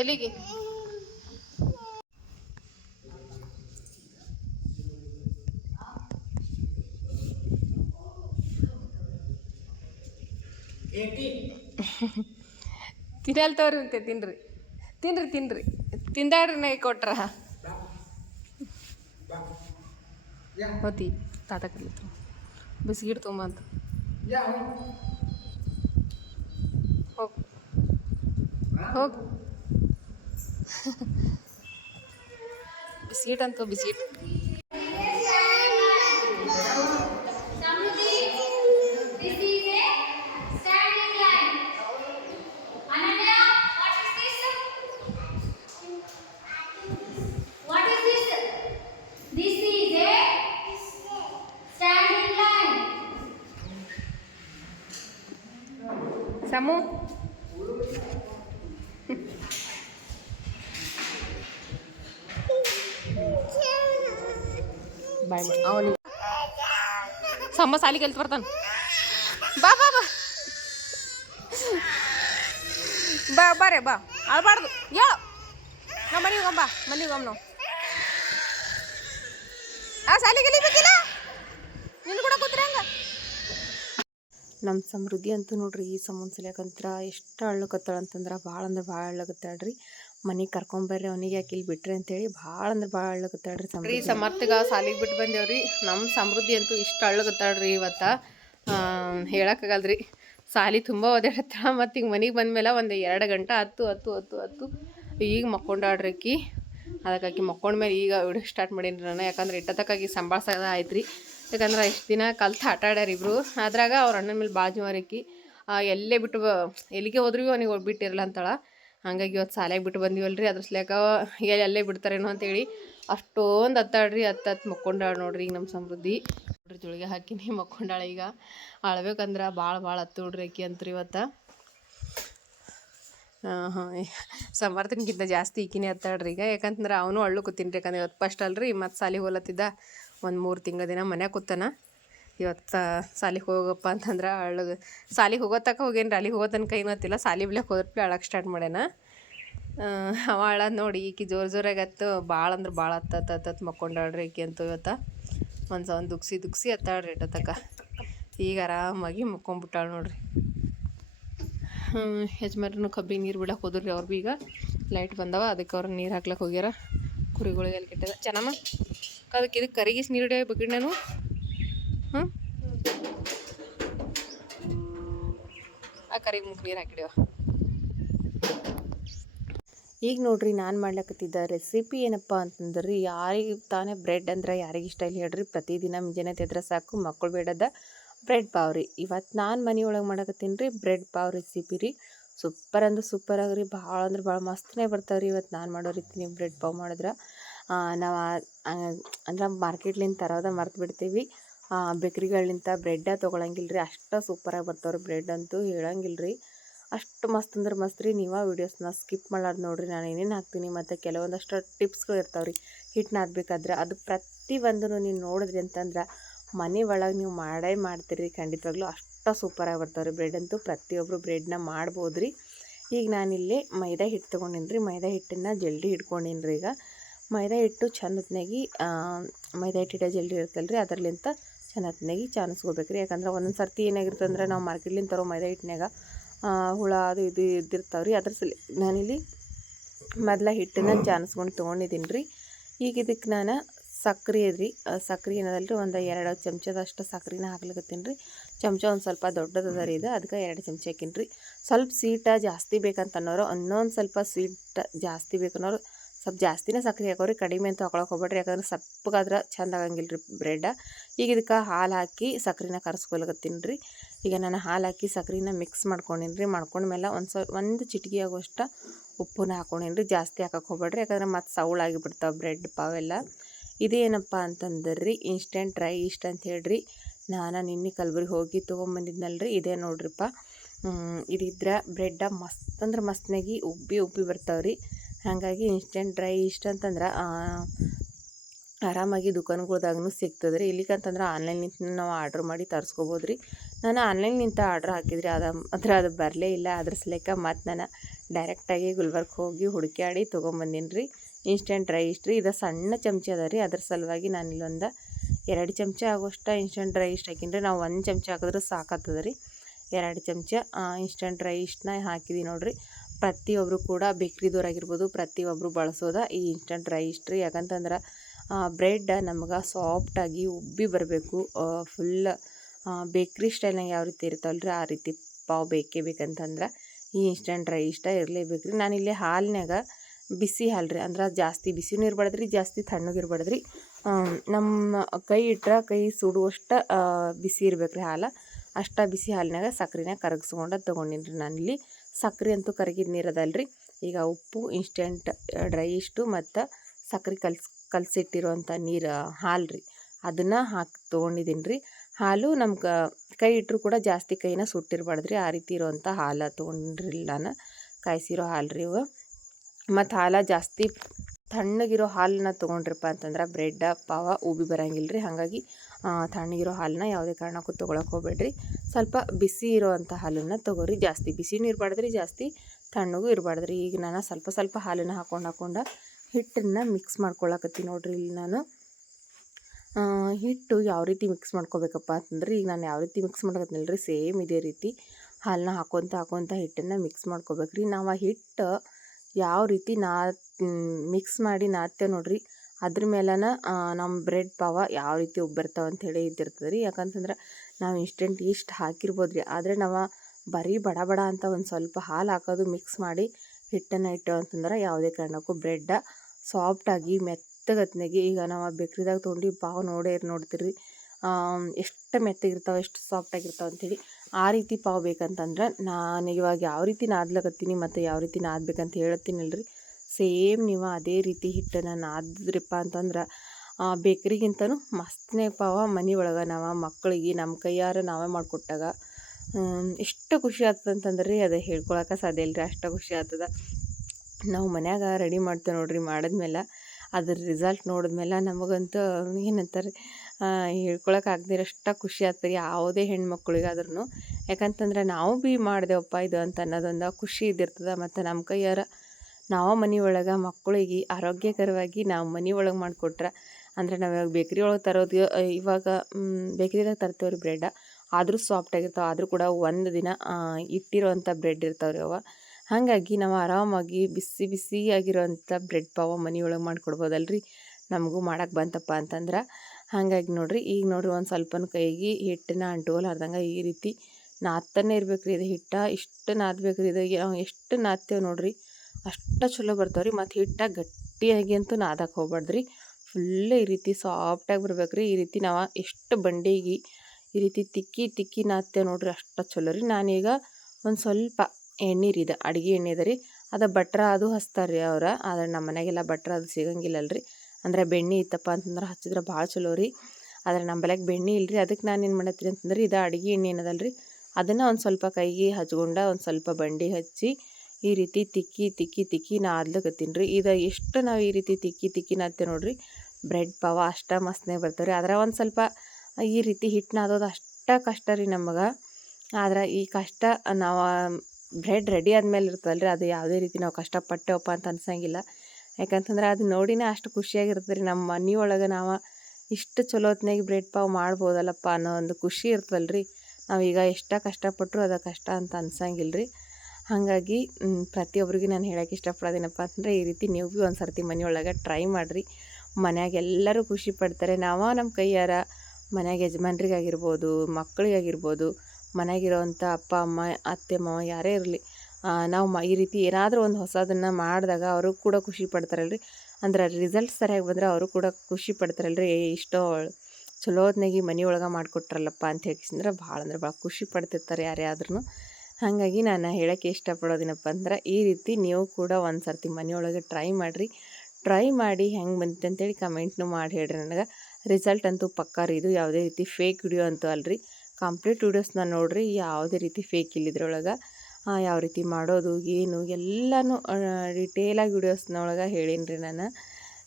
ಎಲ್ಲಿಗೆ ತಿನ್ನಲ್ತವ್ರಿ ಅಂತೆ. ತಿನ್ರಿ ತಿನ್ರಿ ತಿನ್ರಿ ತಿಂದಾಡ್ರಿ ನೈ ಕೊಟ್ರ ಹೋತಿ ತಾತ ಕಲಿತು ಬಿಸ್ಕಿಟ್ ತೊಗೊಂಬಂತ ಹೋಗಿ ಹೋಗಿ ಬಿಸ್ಕಿಟ್ ಅಂತ ಬಿಸ್ಕಿಟ್. ಸಮು ಬಾಯ್ ಅವನಿಗೆ ಸಮ್ಮ ಸಾಲಿ ಕಲ್ತು ಬರ್ತಾನೆ. ಬಾ ಬಾ ಬಾ ಬಾ ಬಾರೆ ಬಾ ಅಳ್ಬಾರ್ದು ಹೇಳು. ನಾವು ಮನೆಗೆ ಹೋಗಮ್ಮ, ಬಾ ಮನೆಗೆ ಹೋಗಮ್ಮ. ನಾವು ಆ ಸಾಲಿಗೆ ಕಲಿಬೇಕಿಲ್ಲ ನಿನ್ನ ಕೂಡ ಕೂತ್ರಿ ಹಂಗ. ನಮ್ಮ ಸಮೃದ್ಧಿ ಅಂತೂ ನೋಡ್ರಿ ಈ ಸಮುನ್ಸಲ ಯಾಕಂದ್ರೆ ಎಷ್ಟು ಅಳ್ಳಕತ್ತಾಳ ಅಂತಂದ್ರೆ ಭಾಳ ಅಂದ್ರೆ ಭಾಳ ಅಳ್ಳಕತ್ತಾಳ್ರಿ. ಮನೆಗೆ ಕರ್ಕೊಂಬರ್ರಿ ಅವನಿಗೆ ಯಾಕೆ ಇಲ್ಲಿ ಬಿಟ್ರಿ ಅಂತೇಳಿ ಭಾಳ ಅಂದ್ರೆ ಭಾಳ ಅಳ್ಳಕತ್ತಾಳ್ರಿ. ಸಮೃದ್ಧಿ ಸಮರ್ಥಗ ಸಾಲಿಗೆ ಬಿಟ್ಟು ಬಂದೇವ್ರಿ. ನಮ್ಮ ಸಮೃದ್ಧಿ ಅಂತೂ ಇಷ್ಟು ಅಳ್ಳಕತ್ತಾಳ್ರಿ ಇವತ್ತು ಹೇಳಕ್ಕಾಗಲ್ರಿ. ಸಾಲಿ ತುಂಬ ಓದಾಡತ್ತಾಳ. ಮತ್ತು ಈಗ ಮನೆಗೆ ಬಂದಮೇಲೆ ಒಂದು 2 ಗಂಟೆ ಹತ್ತು ಈಗ ಮಕ್ಕೊಂಡಾಡ್ರಿ ಆಕಿ. ಅದಕ್ಕಾಕಿ ಮಕ್ಕೊಂಡ್ಮೇಲೆ ಈಗ ವಿಡಿಯೋ ಸ್ಟಾರ್ಟ್ ಮಾಡೀನಿ ನಾನು. ಯಾಕಂದ್ರೆ ಇಟ್ಟತಕ್ಕಾಗಿ ಸಂಭಾಳ್ಸೋದ ಆಯ್ತು ರೀ. ಯಾಕಂದ್ರೆ ಇಷ್ಟು ದಿನ ಕಲ್ತು ಆಟ ಆಡ್ಯಾರ ಇಬ್ಬರು. ಅದ್ರಾಗ ಅವ್ರ ಅಣ್ಣನ ಮೇಲೆ ಬಾಜು ಮಾರಿಕಿ ಎಲ್ಲೇ ಬಿಟ್ಟು ಎಲ್ಲಿಗೆ ಹೋದ್ರೂ ಅವನಿಗೆ ಬಿಟ್ಟಿರಲ್ಲ ಅಂತಾಳ. ಹಂಗಾಗಿ ಇವತ್ತು ಶಾಲೆಗೆ ಬಿಟ್ಟು ಬಂದಿವಲ್ರಿ. ಅದ್ರ ಸ್ಲೇಕ ಎಲ್ಲೇ ಬಿಡ್ತಾರೇನೋ ಅಂತೇಳಿ ಅಷ್ಟೊಂದು ಹತ್ತಾಡ್ರಿ. ಹತ್ತು ಮಕ್ಕೊಂಡಾಳ ನೋಡ್ರಿ ಈಗ ನಮ್ಮ ಸಮೃದ್ಧಿ. ನೋಡ್ರಿ ಜೋಳಿಗೆ ಹಾಕಿನಿ ಮಕ್ಕೊಂಡಾಳ. ಈಗ ಆಳ್ಬೇಕಂದ್ರೆ ಭಾಳ ಹತ್ತು ನೋಡ್ರಿ ಆಕಿ ಅಂತ್ರಿ ಇವತ್ತು. ಸಮರ್ಥನ್ಗಿಂತ ಜಾಸ್ತಿ ಈಕಿನೇ ಹತ್ತಾಡ್ರಿ ಈಗ. ಯಾಕಂತಂದ್ರೆ ಅವನು ಅಳ್ಳು ಕೂತೀನಿ ರೀ. ಯಾಕಂದ್ರೆ ಇವತ್ತು ಫಸ್ಟ್ ಅಲ್ರಿ. ಮತ್ತು ಸಾಲಿಗೆ ಹೋಲತ್ತಿದ್ದ ಒಂದು 3 ತಿಂಗಳ ದಿನ ಮನ್ಯಾಗ ಕೂತಾನ. ಇವತ್ತು ಸಾಲಿಗೆ ಹೋಗಪ್ಪ ಅಂತಂದ್ರೆ ಸಾಲಿಗೆ ಹೋಗೋತಕ್ಕ ಹೋಗೇನ್ರಿ. ಅಲ್ಲಿಗೆ ಹೋಗೋ ತನಕ ಏನೂ ಗೊತ್ತಿಲ್ಲ. ಸಾಲಿ ಬಿಡ್ಲಕ್ಕೆ ಹೋದ್ರಪ್ಲೆ ಅಳಕ್ಕೆ ಸ್ಟಾರ್ಟ್ ಮಾಡ್ಯಾನ. ಅವ ಅಳೋದು ನೋಡಿ ಈಕಿ ಜೋರಾಗತ್ತು ಭಾಳ ಅಂದ್ರೆ ಭಾಳ ಹತ್ತು ಮಕ್ಕೊಂಡಾಳ್ರಿ ಈಕಿ ಅಂತೂ ಇವತ್ತು. ಒಂದು ದುಗ್ಸಿ ಹತ್ತಾಳ್ರಿ ಇಟ್ಟತಕ್ಕ. ಈಗ ಆರಾಮಾಗಿ ಮಕ್ಕೊಂಬಿಟ್ಟಾಳ ನೋಡ್ರಿ. ಯಜಮಾನ್ರೂ ಕಬ್ಬಿಗೆ ನೀರು ಬಿಡಕ್ಕೆ ಹೋದ್ರಿ. ಅವ್ರು ಭೀ ಈಗ ಲೈಟ್ ಬಂದವ, ಅದಕ್ಕೆ ಅವ್ರು ನೀರು ಹಾಕ್ಲಕ್ಕೆ ಹೋಗ್ಯಾರ. ಕುರಿಗಳಿಗೆ ಎಲ್ಲಿ ಕೆಟ್ಟದ ಚೆನ್ನಮ್ಮ ಅದಕ್ಕೆ ಇದಕ್ಕೆ ಕರಿಗಿಸಿ ನೀರು ಹಿಡಿಯೋ ಬೇಕಿಡ್ ನಾನು. ಆ ಕರಿಗೆ ಮುಖ ನೀರು ಹಾಕಿಡ್ಯವ. ಈಗ ನೋಡ್ರಿ ನಾನು ಮಾಡ್ಲಕತ್ತಿದ್ದ ರೆಸಿಪಿ ಏನಪ್ಪ ಅಂತಂದ್ರಿ, ಯಾರಿಗೆ ತಾನೇ ಬ್ರೆಡ್ ಅಂದ್ರೆ ಯಾರಿಗೆ ಇಷ್ಟ ಇಲ್ಲ ಹೇಳ್ರಿ. ಪ್ರತಿದಿನ ಮುಂಜಾನೆ ತೆದ್ರೆ ಸಾಕು ಮಕ್ಕಳು ಬೇಡದ ಬ್ರೆಡ್ ಪಾವ್ ರೀ. ಇವತ್ತು ನಾನು ಮನೆಯೊಳಗೆ ಮಾಡಕತ್ತೀನಿ ರೀ ಬ್ರೆಡ್ ಪಾವ್ ರೆಸಿಪಿ ರೀ. ಸೂಪರ್ ಅಂದ್ರೆ ಸೂಪರ್ ಆಗ್ರಿ. ಭಾಳ ಅಂದ್ರೆ ಭಾಳ ಮಸ್ತನೇ ಬರ್ತಾವ್ರಿ ಇವತ್ತು ನಾನು ಮಾಡೋ ರೀತಿ. ನೀವು ಬ್ರೆಡ್ ಪಾವ್ ಮಾಡಿದ್ರೆ ನಾವು ಅಂದ್ರೆ ಮಾರ್ಕೆಟ್ಲಿಂದ ತರೋದ ಮರ್ತು ಬಿಡ್ತೀವಿ. ಬೇಕ್ರಿಗಳಿಂದ ಬ್ರೆಡ್ಡ ತೊಗೊಳಂಗಿಲ್ಲ ರೀ. ಅಷ್ಟು ಸೂಪರಾಗಿ ಬರ್ತಾವ್ರಿ ಬ್ರೆಡ್ ಅಂತೂ ಹೇಳಂಗಿಲ್ಲ ರೀ. ಅಷ್ಟು ಮಸ್ತ್ ಅಂದ್ರೆ ಮಸ್ತ್ ರೀ. ನೀವು ವೀಡಿಯೋಸ್ನ ಸ್ಕಿಪ್ ಮಾಡಾರ್ದು ನೋಡಿರಿ. ನಾನು ಏನೇನು ಹಾಕ್ತೀನಿ ಮತ್ತು ಕೆಲವೊಂದಷ್ಟು ಟಿಪ್ಸ್ಗಳು ಇರ್ತಾವೆ ರೀ ಹಿಟ್ಟು ನಾದಬೇಕಾದ್ರೆ. ಅದು ಪ್ರತಿಯೊಂದೂ ನೀವು ನೋಡಿದ್ರಿ ಅಂತಂದ್ರೆ ಮನೆ ಒಳಗೆ ನೀವು ಮಾಡ್ತೀರಿ ಖಂಡಿತವಾಗ್ಲೂ. ಅಷ್ಟು ಸೂಪರಾಗಿ ಬರ್ತಾವೆ ರೀ ಬ್ರೆಡ್ ಅಂತೂ. ಪ್ರತಿಯೊಬ್ಬರು ಬ್ರೆಡ್ನ ಮಾಡ್ಬೋದು ರೀ. ಈಗ ನಾನಿಲ್ಲಿ ಮೈದಾ ಹಿಟ್ಟು ತೊಗೊಂಡಿನಿ ರೀ. ಮೈದಾ ಹಿಟ್ಟನ್ನು ಜಲ್ದಿ ಹಿಡ್ಕೊಂಡಿನಿ ರೀ. ಈಗ ಮೈದಾ ಹಿಟ್ಟು ಚೆಂದತ್ನಾಗಿ ಮೈದಾ ಹಿಟ್ಟು ಜಲ್ದಿ ಇರ್ತಲ್ಲ ರೀ, ಅದರಲ್ಲಿಂತ ಚೆಂದತ್ನಾಗಿ ಚಾನಿಸ್ಕೋಬೇಕು ರೀ. ಯಾಕಂದ್ರೆ ಒಂದೊಂದು ಸರ್ತಿ ಏನಾಗಿರ್ತದೆ ಅಂದ್ರೆ ನಾವು ಮಾರ್ಕೆಟ್ಲಿಂದ ತರೋ ಮೈದಾ ಹಿಟ್ಟಿನಾಗ ಹುಳ ಅದು ಇದು ಇದ್ದಿರ್ತಾವೆ ರೀ. ಅದ್ರ ನಾನಿಲ್ಲಿ ಮೊದಲ ಹಿಟ್ಟನ್ನು ಚಾನಿಸ್ಕೊಂಡು ತೊಗೊಂಡಿದ್ದೀನಿ ರೀ. ಈಗ ಇದಕ್ಕೆ ನಾನು ಸಕ್ರೆ ಇದ್ರಿ ಸಕ್ರೆ ಏನದಲ್ರಿ ಒಂದು 2 ಚಮಚದಷ್ಟು ಸಕ್ರೆನ ಹಾಕ್ಲಿಕತ್ತೀನಿ ರೀ. ಚಮಚ ಒಂದು ಸ್ವಲ್ಪ ದೊಡ್ಡದದ ರೀ ಇದು, ಅದಕ್ಕೆ 2 ಚಮಚ ಹಾಕಿನಿ ರೀ. ಸ್ವಲ್ಪ ಸ್ವೀಟ ಜಾಸ್ತಿ ಬೇಕಂತ ಅನ್ನೋರು ಇನ್ನೊಂದು ಸ್ವಲ್ಪ ಸ್ವೀಟ್ ಜಾಸ್ತಿ ಬೇಕನ್ನೋರು ಸ್ವಲ್ಪ ಜಾಸ್ತಿನೇ ಸಕ್ರೆ ಹಾಕೋರಿ. ಕಡಿಮೆ ಅಂತ ಹಾಕೊಳಕ್ಕೆ ಹೋಗ್ಬೇಡ್ರಿ. ಯಾಕಂದ್ರೆ ಸಪ್ಪಗಾದ್ರೆ ಚಂದ ಆಗಂಗಿಲ್ಲ ರೀ ಬ್ರೆಡ್. ಈಗ ಇದಕ್ಕೆ ಹಾಲು ಹಾಕಿ ಸಕ್ರೆನ ಕರಸ್ಕೊಳಕತ್ತೀನಿ ರೀ. ಈಗ ನಾನು ಹಾಲು ಹಾಕಿ ಸಕ್ರೆನ ಮಿಕ್ಸ್ ಮಾಡ್ಕೊಂಡಿನಿ ರೀ. ಮಾಡ್ಕೊಂಡ್ಮೇಲೆ ಒಂದು ಚಿಟಿಕೆ ಆಗುವಷ್ಟು ಉಪ್ಪನ್ನ ಹಾಕೊಂಡೇನಿ ರೀ. ಜಾಸ್ತಿ ಹಾಕಕ್ಕೆ ಹೋಗ್ಬೇಡ್ರಿ. ಯಾಕಂದ್ರೆ ಮತ್ತು ಸೌಳಾಗಿ ಬಿಡ್ತಾವೆ ಬ್ರೆಡ್ ಪಾವೆಲ್ಲ. ಇದೇನಪ್ಪ ಅಂತಂದ್ರಿ ಇನ್ಸ್ಟೆಂಟ್ ಡ್ರೈ ಈಸ್ಟ್ ಅಂತ ಹೇಳ್ರಿ. ನಾನು ನಿನ್ನೆ ಕಲ್ಬುರ್ಗಿ ಹೋಗಿ ತೊಗೊಂಬಂದಿದ್ನಲ್ರಿ, ಇದೇ ನೋಡ್ರಿಪ್ಪ. ಇದಿದ್ರೆ ಬ್ರೆಡ್ಡ ಮಸ್ತ್ ಅಂದ್ರೆ ಮಸ್ತ್ನಾಗಿ ಉಬ್ಬಿ ಬರ್ತಾವ್ರಿ. ಹಾಗಾಗಿ ಇನ್ಸ್ಟೆಂಟ್ ಡ್ರೈ ಈಸ್ಟ್ ಅಂತಂದ್ರೆ ಆರಾಮಾಗಿ ದುಕಾನ್ಗಳ್ದಾಗೂ ಸಿಗ್ತದೆ ರೀ. ಇಲ್ಲಿಗಂತಂದ್ರೆ ಆನ್ಲೈನ್ನಿಂದ ನಾವು ಆರ್ಡ್ರ್ ಮಾಡಿ ತರಿಸ್ಕೋಬೋದು ರೀ. ನಾನು ಆನ್ಲೈನ್ನಿಂದ ಆರ್ಡ್ರ್ ಹಾಕಿದ್ರಿ, ಅದು ಬರಲೇ ಇಲ್ಲ. ಅದ್ರ ಸಲೇಕ ಮತ್ತು ನಾನು ಡೈರೆಕ್ಟಾಗಿ ಗುಲ್ಬರ್ಗಕ್ಕೆ ಹೋಗಿ ಹುಡುಕ್ಯಾಡಿ ತೊಗೊಂಬಂದಿನಿ ರೀ ಇನ್ಸ್ಟೆಂಟ್ ಡ್ರೈ ಈಸ್ಟ್ ರೀ. ಇದು ಸಣ್ಣ ಚಮಚ ಅದ ರೀ. ಅದ್ರ ಸಲುವಾಗಿ ನಾನು ಇಲ್ಲೊಂದು 2 ಚಮಚ ಆಗೋಷ್ಟು ಇನ್ಸ್ಟೆಂಟ್ ಡ್ರೈ ಈಸ್ಟ್ ಹಾಕಿನಿ ರೀ. ನಾವು 1 ಚಮಚ ಹಾಕಿದ್ರೆ ಸಾಕಾಗ್ತದೆ ರೀ. 2 ಚಮಚ ಇನ್ಸ್ಟೆಂಟ್ ಡ್ರೈ ಈಸ್ಟ್ನ ಹಾಕಿದ್ದೀವಿ ನೋಡಿರಿ. ಪ್ರತಿಯೊಬ್ಬರು ಕೂಡ ಬೇಕ್ರಿದವ್ರಾಗಿರ್ಬೋದು ಪ್ರತಿಯೊಬ್ಬರು ಬಳಸೋದ ಈ ಇನ್ಸ್ಟೆಂಟ್ ಡ್ರೈ ಈಸ್ಟ್ ರೀ. ಯಾಕಂತಂದ್ರೆ ಬ್ರೆಡ್ ನಮ್ಗೆ ಸಾಫ್ಟಾಗಿ ಉಬ್ಬಿ ಬರಬೇಕು. ಫುಲ್ ಬೇಕ್ರಿ ಸ್ಟೈಲ್ನಾಗ ಯಾವ ರೀತಿ ಇರ್ತಾವಲ್ಲ ರೀ ಆ ರೀತಿ ಪಾವ್ ಬೇಕಂತಂದ್ರೆ ಈ ಇನ್ಸ್ಟೆಂಟ್ ಡ್ರೈ ಈಸ್ಟ್ ಇರಲೇಬೇಕು ರೀ. ನಾನಿಲ್ಲಿ ಹಾಲಿನಾಗ ಬಿಸಿ ಹಾಲು ರೀ, ಅಂದ್ರೆ ಜಾಸ್ತಿ ಬಿಸಿನೂ ಇರಬಾರ್ದು ರೀ, ಜಾಸ್ತಿ ತಣ್ಣಗೆ ಇರಬಾರ್ದು ರೀ. ನಮ್ಮ ಕೈ ಇಟ್ಟರೆ ಕೈ ಸುಡುವಷ್ಟು ಬಿಸಿ ಇರ್ಬೇಕು ರೀ ಹಾಲು. ಅಷ್ಟು ಬಿಸಿ ಹಾಲಿನಾಗ ಸಕ್ರೆನ ಕರಗಿಸ್ಕೊಂಡು ತೊಗೊಂಡಿನಿ ರೀ. ನಾನಿಲ್ಲಿ ಸಕ್ರೆ ಅಂತೂ ಕರಗಿದ ನೀರದಲ್ರಿ. ಈಗ ಉಪ್ಪು, ಇನ್ಸ್ಟೆಂಟ್ ಡ್ರೈ ಈಸ್ಟು ಮತ್ತು ಸಕ್ರೆ ಕಲಸಿಟ್ಟಿರುವಂಥ ನೀರು ಹಾಲು ರೀ, ಅದನ್ನು ಹಾಕಿ ತೊಗೊಂಡಿದ್ದೀನಿ ರೀ. ಹಾಲು ನಮ್ಗೆ ಕೈ ಇಟ್ಟರು ಕೂಡ ಜಾಸ್ತಿ ಕೈನ ಸುಟ್ಟಿರಬಾರ್ದು ರೀ. ಆ ರೀತಿ ಇರೋವಂಥ ಹಾಲು ತೊಗೊಂಡ್ರಿ ನಾನು, ಕಾಯಿಸಿರೋ ಹಾಲು ರೀ ಇವು. ಮತ್ತು ಹಾಲು ಜಾಸ್ತಿ ತಣ್ಣಗಿರೋ ಹಾಲನ್ನ ತೊಗೊಂಡ್ರಪ್ಪ ಅಂತಂದ್ರೆ ಬ್ರೆಡ್ ಪಾವ ಉಬ್ಬಿ ಬರೋಂಗಿಲ್ಲ ರೀ. ಹಾಗಾಗಿ ತಣ್ಣಗಿರೋ ಹಾಲನ್ನ ಯಾವುದೇ ಕಾರಣಕ್ಕೂ ತೊಗೊಳಕ್ಕೆ ಹೋಗ್ಬೇಡ್ರಿ. ಸ್ವಲ್ಪ ಬಿಸಿ ಇರೋವಂಥ ಹಾಲನ್ನು ತೊಗೊರಿ. ಜಾಸ್ತಿ ಬಿಸಿನೂ ಇರಬಾರ್ದು ರೀ, ಜಾಸ್ತಿ ತಣ್ಣಗೂ ಇರಬಾರ್ದು ರೀ. ಈಗ ನಾನು ಸ್ವಲ್ಪ ಸ್ವಲ್ಪ ಹಾಲನ್ನು ಹಾಕೊಂಡು ಹಿಟ್ಟನ್ನು ಮಿಕ್ಸ್ ಮಾಡ್ಕೊಳಕತ್ತೀನಿ ನೋಡ್ರಿ. ಇಲ್ಲಿ ನಾನು ಹಿಟ್ಟು ಯಾವ ರೀತಿ ಮಿಕ್ಸ್ ಮಾಡ್ಕೋಬೇಕಪ್ಪ ಅಂತಂದ್ರೆ, ಈಗ ನಾನು ಯಾವ ರೀತಿ ಮಿಕ್ಸ್ ಮಾಡಕತ್ತೀನಲ್ಲ ರೀ, ಸೇಮ್ ಇದೇ ರೀತಿ ಹಾಲನ್ನ ಹಾಕೊತ ಹಿಟ್ಟನ್ನು ಮಿಕ್ಸ್ ಮಾಡ್ಕೋಬೇಕು ರೀ. ನಾವು ಆ ಹಿಟ್ಟು ಯಾವ ರೀತಿ ಮಿಕ್ಸ್ ಮಾಡಿ ನಾದ್ತೇವೆ ನೋಡ್ರಿ, ಅದ್ರ ಮೇಲನ ನಮ್ಮ ಬ್ರೆಡ್ ಪಾವ ಯಾವ ರೀತಿ ಉಬ್ಬಿರ್ತಾವೆ ಅಂಥೇಳಿ ಇದ್ದಿರ್ತದೆ ರೀ. ಯಾಕಂತಂದ್ರೆ ನಾವು ಇನ್ಸ್ಟೆಂಟ್ ಈಸ್ಟ್ ಹಾಕಿರ್ಬೋದು ರೀ, ಆದರೆ ನಾವು ಬರೀ ಬಡ ಬಡ ಅಂತ ಒಂದು ಸ್ವಲ್ಪ ಹಾಲು ಹಾಕೋದು ಮಿಕ್ಸ್ ಮಾಡಿ ಹಿಟ್ಟನ್ನು ಇಟ್ಟೇವೆ ಅಂತಂದ್ರೆ ಯಾವುದೇ ಕಾರಣಕ್ಕೂ ಬ್ರೆಡ್ಡ ಸಾಫ್ಟಾಗಿ ಮೆತ್ತಗತ್ನಾಗೆ, ಈಗ ನಾವು ಬೇಕ್ರಿದಾಗ ತೊಗೊಂಡು ಪಾವ ನೋಡ್ತೀರಿ ಎಷ್ಟು ಮೆತ್ತಗಿರ್ತಾವೆ, ಎಷ್ಟು ಸಾಫ್ಟಾಗಿರ್ತಾವೆ ಅಂಥೇಳಿ. ಆ ರೀತಿ ಪಾವ್ ಬೇಕಂತಂದ್ರೆ ನಾನು ಇವಾಗ ಯಾವ ರೀತಿ ನಾದ್ಲಕತ್ತೀನಿ ಮತ್ತು ಯಾವ ರೀತಿ ನಾದಬೇಕಂತ ಹೇಳ್ತೀನಲ್ರಿ, ಸೇಮ್ ನೀವು ಅದೇ ರೀತಿ ಹಿಟ್ಟನ್ನು ನಾದಿದ್ರಪ್ಪ ಅಂತಂದ್ರೆ ಬೇಕ್ರಿಗಿಂತನೂ ಮಸ್ತ್ನೇ ಪಾವ ಮನೆ ಒಳಗೆ ನಾವು ಮಕ್ಕಳಿಗೆ ನಮ್ಮ ಕೈಯಾರ ನಾವೇ ಮಾಡಿಕೊಟ್ಟಾಗ ಎಷ್ಟು ಖುಷಿ ಆಗ್ತದೆ ಅಂತಂದ್ರೆ ರೀ, ಅದು ಹೇಳ್ಕೊಳಕ್ಕೆ ಸಾಧ್ಯ ಇಲ್ಲ ರೀ, ಅಷ್ಟು ಖುಷಿ ಆಗ್ತದೆ. ನಾವು ಮನ್ಯಾಗ ರೆಡಿ ಮಾಡ್ತೇವೆ ನೋಡ್ರಿ, ಮಾಡಿದ್ಮೇಲೆ ಅದ್ರ ರಿಸಲ್ಟ್ ನೋಡಿದ್ಮೇಲೆ ನಮಗಂತೂ ಏನಂತಾರೆ ಹೇಳ್ಕೊಳಕ್ಕೆ ಆಗದಿರೋಷ್ಟು ಖುಷಿ ಆಗ್ತದೆ ರೀ ಯಾವುದೇ ಹೆಣ್ಮಕ್ಳಿಗಾದ್ರೂ. ಯಾಕಂತಂದ್ರೆ ನಾವು ಭೀ ಮಾಡಿದೆವಪ್ಪ ಇದು ಅಂತ ಅನ್ನೋದೊಂದು ಖುಷಿ ಇದ್ದಿರ್ತದೆ. ಮತ್ತು ನಮ್ಮ ಕೈಯಾರ ನಾವು ಮನೆ ಒಳಗೆ ಮಕ್ಕಳಿಗೆ ಆರೋಗ್ಯಕರವಾಗಿ ನಾವು ಮನೆ ಒಳಗೆ ಮಾಡಿಕೊಟ್ರೆ, ಅಂದರೆ ನಾವು ಇವಾಗ ಬೇಕ್ರಿ ಒಳಗೆ ತರೋದು, ಇವಾಗ ಬೇಕ್ರಿದಾಗ ತರ್ತೇವೆ ರೀ ಬ್ರೆಡ್, ಆದರೂ ಸಾಫ್ಟಾಗಿರ್ತಾವೆ, ಆದರೂ ಕೂಡ ಒಂದು ದಿನ ಇಟ್ಟಿರೋವಂಥ ಬ್ರೆಡ್ ಇರ್ತಾವೆ ರೀ ಅವ. ಹಾಗಾಗಿ ನಾವು ಆರಾಮಾಗಿ ಬಿಸಿ ಬಿಸಿಯಾಗಿರೋವಂಥ ಬ್ರೆಡ್ ಪಾವ ಮನೆಯೊಳಗೆ ಮಾಡಿಕೊಡ್ಬೋದಲ್ರಿ, ನಮಗೂ ಮಾಡೋಕ್ಕೆ ಬಂತಪ್ಪ ಅಂತಂದ್ರೆ. ಹಾಗಾಗಿ ನೋಡಿರಿ, ಈಗ ನೋಡಿರಿ ಒಂದು ಸ್ವಲ್ಪನೂ ಕೈಗೆ ಹಿಟ್ಟನ್ನ ಅಂಟ್ಕೊಲಾರ್ದಂಗೆ ಈ ರೀತಿ ನಾದ್ತಾನೆ ಇರ್ಬೇಕು ರೀ. ಇದು ಹಿಟ್ಟು ಇಷ್ಟು ನಾದಬೇಕು ರೀ, ಇದು ಎಷ್ಟು ನಾದ್ತೇವೆ ನೋಡಿರಿ ಅಷ್ಟು ಚಲೋ ಬರ್ತಾವೆ ರೀ. ಮತ್ತು ಹಿಟ್ಟು ಗಟ್ಟಿಯಾಗಿ ಅಂತೂ ನಾದಕ್ಕೆ ಹೋಗ್ಬಾರ್ದು ರೀ, ಫುಲ್ಲು ಈ ರೀತಿ ಸಾಫ್ಟಾಗಿ ಬರ್ಬೇಕು ರೀ. ಈ ರೀತಿ ನಾವು ಎಷ್ಟು ಬಂಡಿಗೆ ಈ ರೀತಿ ತಿಕ್ಕಿ ನಾದ್ತೇವೆ ನೋಡಿರಿ ಅಷ್ಟು ಚಲೋ ರೀ. ನಾನೀಗ ಒಂದು ಸ್ವಲ್ಪ ಎಣ್ಣೆ ರೀ, ಇದು ಅಡುಗೆ ಎಣ್ಣೆ ಇದೆ ರೀ, ಅದು ಬಟ್ರ ಅದು ಹಚ್ತಾರೆ ರೀ ಅವ್ರು, ಆದರೆ ನಮ್ಮ ಮನೆಗೆಲ್ಲ ಬಟ್ರ ಅದು ಸಿಗಂಗಿಲ್ಲಲ್ರಿ. ಅಂದರೆ ಬೆಣ್ಣೆ ಇತ್ತಪ್ಪ ಅಂತಂದ್ರೆ ಹಚ್ಚಿದ್ರೆ ಭಾಳ ಚಲೋ ರೀ, ಆದರೆ ನಮ್ಮ ಬಲ್ಯಾಗ ಬೆಣ್ಣೆ ಇಲ್ಲರಿ. ಅದಕ್ಕೆ ನಾನು ಏನು ಮಾಡತ್ತೀನಿ ಅಂತಂದ್ರೆ, ಇದು ಅಡುಗೆ ಎಣ್ಣೆ ಏನದಲ್ರಿ, ಅದನ್ನು ಒಂದು ಸ್ವಲ್ಪ ಕೈಗೆ ಹಚ್ಕೊಂಡು ಒಂದು ಸ್ವಲ್ಪ ಬಂಡಿ ಹಚ್ಚಿ ಈ ರೀತಿ ತಿಕ್ಕಿ ನಾದ್ಲಕತ್ತೀನಿ ರೀ. ಇದು ಎಷ್ಟು ನಾವು ಈ ರೀತಿ ತಿಕ್ಕಿ ನಾದ್ತೇವೆ ನೋಡಿರಿ, ಬ್ರೆಡ್ ಪಾವ ಅಷ್ಟು ಮಸ್ತ್ನಾಗ ಬರ್ತಾವೆ ರೀ. ಆದರೆ ಒಂದು ಸ್ವಲ್ಪ ಈ ರೀತಿ ಹಿಟ್ಟು ನಾದೋದು ಅಷ್ಟು ಕಷ್ಟ ರೀ ನಮಗೆ. ಆದ್ರೆ ಈ ಕಷ್ಟ ನಾವು ಬ್ರೆಡ್ ರೆಡಿ ಆದಮೇಲೆ ಇರ್ತದಲ್ರಿ, ಅದು ಯಾವುದೇ ರೀತಿ ನಾವು ಕಷ್ಟಪಟ್ಟೆವಪ್ಪ ಅಂತ ಅನ್ಸಂಗಿಲ್ಲ. ಯಾಕಂತಂದ್ರೆ ಅದು ನೋಡಿನೇ ಅಷ್ಟು ಖುಷಿಯಾಗಿರ್ತದೆ ರೀ. ನಮ್ಮ ಮನೆಯೊಳಗೆ ನಾವು ಇಷ್ಟು ಚಲೋ ಹೊತ್ನಾಗ ಬ್ರೆಡ್ ಪಾವ್ ಮಾಡ್ಬೋದಲ್ಲಪ್ಪ ಅನ್ನೋ ಒಂದು ಖುಷಿ ಇರ್ತದಲ್ರಿ. ನಾವೀಗ ಎಷ್ಟು ಕಷ್ಟಪಟ್ಟರು ಅದು ಕಷ್ಟ ಅಂತ ಅನ್ಸಂಗಿಲ್ಲ ರೀ. ಹಾಗಾಗಿ ಪ್ರತಿಯೊಬ್ಬರಿಗೆ ನಾನು ಹೇಳೋಕೆ ಇಷ್ಟಪಡೋದೇನಪ್ಪ ಅಂತಂದರೆ, ಈ ರೀತಿ ನೀವು ಭೀ ಒಂದು ಸರ್ತಿ ಮನೆಯೊಳಗೆ ಟ್ರೈ ಮಾಡಿರಿ. ಮನ್ಯಾಗ ಎಲ್ಲರೂ ಖುಷಿ ಪಡ್ತಾರೆ. ನಾವು ನಮ್ಮ ಕೈಯಾರ ಮನ್ಯಾಗ ಯಜಮಾನ್ರಿಗಾಗಿರ್ಬೋದು, ಮಕ್ಕಳಿಗಾಗಿರ್ಬೋದು, ಮನೆಯಾಗಿರೋವಂಥ ಅಪ್ಪ ಅಮ್ಮ ಅತ್ತೆ ಮಾವ ಯಾರೇ ಇರಲಿ, ನಾವು ಈ ರೀತಿ ಏನಾದರೂ ಒಂದು ಹೊಸದನ್ನು ಮಾಡಿದಾಗ ಅವರು ಕೂಡ ಖುಷಿ ಪಡ್ತಾರಲ್ರಿ. ಅಂದ್ರೆ ರಿಸಲ್ಟ್ ಸರಿಯಾಗಿ ಬಂದರೆ ಅವರು ಕೂಡ ಖುಷಿ ಪಡ್ತಾರಲ್ರಿ. ಇಷ್ಟೋ ಚಲೋ ಹೊತ್ನಾಗಿ ಮನೆ ಒಳಗೆ ಮಾಡಿಕೊಟ್ರಲ್ಲಪ್ಪ ಅಂತ ಹೇಳಿದ್ರೆ ಭಾಳ ಅಂದ್ರೆ ಭಾಳ ಖುಷಿ ಪಡ್ತಿರ್ತಾರೆ ಯಾರೇ ಆದ್ರೂ. ಹಾಗಾಗಿ ನಾನು ಹೇಳೋಕ್ಕೆ ಇಷ್ಟಪಡೋದೇನಪ್ಪ ಅಂದ್ರೆ, ಈ ರೀತಿ ನೀವು ಕೂಡ ಒಂದು ಸರ್ತಿ ಮನೆಯೊಳಗೆ ಟ್ರೈ ಮಾಡಿರಿ. ಟ್ರೈ ಮಾಡಿ ಹೆಂಗೆ ಬಂತು ಅಂತೇಳಿ ಕಮೆಂಟ್ನು ಮಾಡಿ ಹೇಳ್ರಿ ನನಗೆ. ರಿಸಲ್ಟ್ ಅಂತೂ ಪಕ್ಕಾ ರೀ, ಇದು ಯಾವುದೇ ರೀತಿ ಫೇಕ್ ವಿಡಿಯೋ ಅಂತೂ ಅಲ್ರಿ. ಕಂಪ್ಲೀಟ್ ವೀಡಿಯೋಸ್ನ ನೋಡಿರಿ, ಯಾವುದೇ ರೀತಿ ಫೇಕ್ ಇಲ್ಲಿದ್ರೊಳಗೆ. ಯಾವ ರೀತಿ ಮಾಡೋದು ಏನು ಎಲ್ಲನೂ ಡಿಟೇಲಾಗಿ ವೀಡಿಯೋಸ್ನೊಳಗೆ ಹೇಳೀನಿ ರೀ ನಾನು.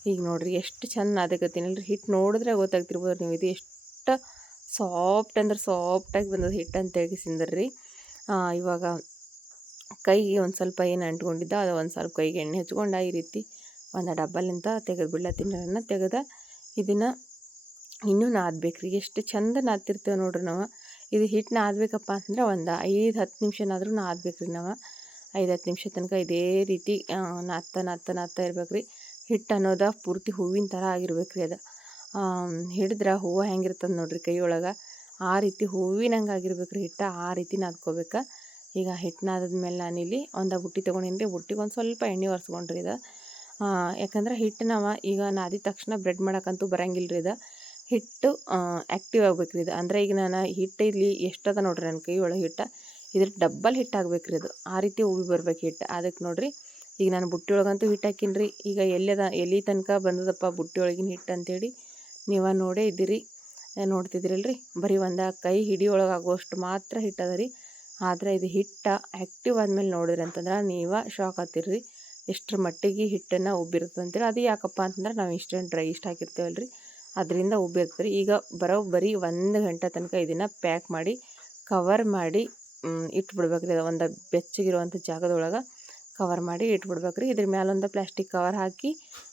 ಈಗ ನೋಡಿರಿ ಎಷ್ಟು ಚಂದ ನಾದಕತ್ತೀನಲ್ರಿ, ಹಿಟ್ಟು ನೋಡಿದ್ರೆ ಗೊತ್ತಾಗ್ತಿರ್ಬೋದು ನೀವು, ಇದು ಎಷ್ಟು ಸಾಫ್ಟ್ ಅಂದ್ರೆ ಸಾಫ್ಟಾಗಿ ಬಂದದ ಹಿಟ್ಟು ಅಂತ ಹೇಳಿಸಿಂದ್ರಿ. ಇವಾಗ ಕೈಗೆ ಒಂದು ಸ್ವಲ್ಪ ಏನು ಅಂಟ್ಕೊಂಡಿದ್ದ ಅದು ಒಂದು ಸ್ವಲ್ಪ ಕೈಗೆ ಎಣ್ಣೆ ಹಚ್ಕೊಂಡು ಈ ರೀತಿ ಒಂದು ಡಬ್ಬಲಿಂದ ತೆಗೆದು ಬಿಡ್ಲತ್ತೀನಿ. ತೆಗೆದ ಇದನ್ನು ಇನ್ನೂ ನಾದಬೇಕು ರೀ. ಎಷ್ಟು ಚಂದ ನಾದ್ತಿರ್ತೇವೆ ನೋಡ್ರಿ ನಾವು. ಇದು ಹಿಟ್ಟು ನಾದಬೇಕಪ್ಪ ಅಂತಂದ್ರೆ ಒಂದು 5-10 ನಿಮಿಷನಾದ್ರೂ ನಾದಬೇಕು ರೀ ನಾವು. 5-10 ನಿಮಿಷ ತನಕ ಇದೇ ರೀತಿ ನಾದ್ತಾ ಇರ್ಬೇಕು ರೀ. ಹಿಟ್ಟು ಅನ್ನೋದು ಪೂರ್ತಿ ಹೂವಿನ ಥರ ಆಗಿರ್ಬೇಕು ರೀ. ಅದು ಹಿಡಿದ್ರೆ ಹೂವು ಹೆಂಗಿರ್ತದೆ ನೋಡ್ರಿ ಕೈ ಒಳಗೆ, ಆ ರೀತಿ ಹೂವಿನಂಗೆ ಆಗಿರ್ಬೇಕು ರೀ ಹಿಟ್ಟು, ಆ ರೀತಿ ನಾದ್ಕೋಬೇಕು. ಈಗ ಹಿಟ್ಟು ನಾದಿದ್ಮೇಲೆ ನಾನಿಲ್ಲಿ ಒಂದು ಬುಟ್ಟಿ ತೊಗೊಂಡಿನಿ ರೀ, ಬುಟ್ಟಿಗೆ ಒಂದು ಸ್ವಲ್ಪ ಎಣ್ಣೆ ಒರೆಸ್ಕೊಂಡ್ರಿ. ಇದು ಯಾಕಂದ್ರೆ ಹಿಟ್ಟು ನಾವು ಈಗ ನಾದಿದ ತಕ್ಷಣ ಬ್ರೆಡ್ ಮಾಡೋಕ್ಕಂತೂ ಬರಂಗಿಲ್ಲ ರೀ. ಇದು ಹಿಟ್ಟು ಆ್ಯಕ್ಟಿವ್ ಆಗ್ಬೇಕು ರೀ. ಇದು ಅಂದರೆ ಈಗ ನಾನು ಹಿಟ್ಟು ಇಲ್ಲಿ ಎಷ್ಟದ ನೋಡ್ರಿ ನನ್ನ ಕೈ ಒಳಗೆ ಹಿಟ್ಟು, ಇದ್ರ ಡಬ್ಬಲ್ ಹಿಟ್ಟು ಆಗ್ಬೇಕು ರೀ. ಅದು ಆ ರೀತಿ ಉಬ್ಬಿ ಬರ್ಬೇಕು ಹಿಟ್ಟು. ಅದಕ್ಕೆ ನೋಡಿರಿ ಈಗ ನಾನು ಬುಟ್ಟಿ ಒಳಗಂತೂ ಹಿಟ್ಟು ಹಾಕಿನಿ ರೀ. ಈಗ ಎಲ್ಲಿ ತನಕ ಬಂದದಪ್ಪ ಬುಟ್ಟಿ ಒಳಗಿನ ಹಿಟ್ಟು ಅಂಥೇಳಿ ನೀವು ನೋಡೇ ಇದ್ದೀರಿ. ನೋಡ್ತಿದ್ರಲ್ರಿ ಬರೀ ಒಂದು ಕೈ ಹಿಡಿಯೊಳಗಾಗುವಷ್ಟು ಮಾತ್ರ ಹಿಟ್ಟು ಅದ ರೀ. ಆದರೆ ಇದು ಹಿಟ್ಟು ಆ್ಯಕ್ಟಿವ್ ಆದಮೇಲೆ ನೋಡಿದ್ರಿ ಅಂತಂದ್ರೆ ನೀವು ಶಾಕ್ ಆಗ್ತಿರ್ರಿ ಎಷ್ಟರ ಮಟ್ಟಿಗೆ ಹಿಟ್ಟನ್ನು ಉಬ್ಬಿರ್ತದೆ ಅಂತೇಳಿ. ಅದು ಯಾಕಪ್ಪ ಅಂತಂದ್ರೆ ನಾವು ಇಷ್ಟು ಹಾಕಿರ್ತೀವಲ್ರಿ ಅದರಿಂದ ಉಬ್ಬಿರ್ತದೆ. ಈಗ ಬರೀ 1 ಗಂಟೆ ತನಕ ಇದನ್ನು ಪ್ಯಾಕ್ ಮಾಡಿ ಕವರ್ ಮಾಡಿ ಇಟ್ಬಿಡ್ಬೇಕ್ರಿ. ಅದು ಒಂದು ಬೆಚ್ಚಗಿರುವಂಥ ಜಾಗದೊಳಗೆ ಕವರ್ ಮಾಡಿ ಇಟ್ಬಿಡ್ಬೇಕ್ರಿ. ಇದ್ರ ಮೇಲೊಂದು ಪ್ಲಾಸ್ಟಿಕ್ ಕವರ್ ಹಾಕಿ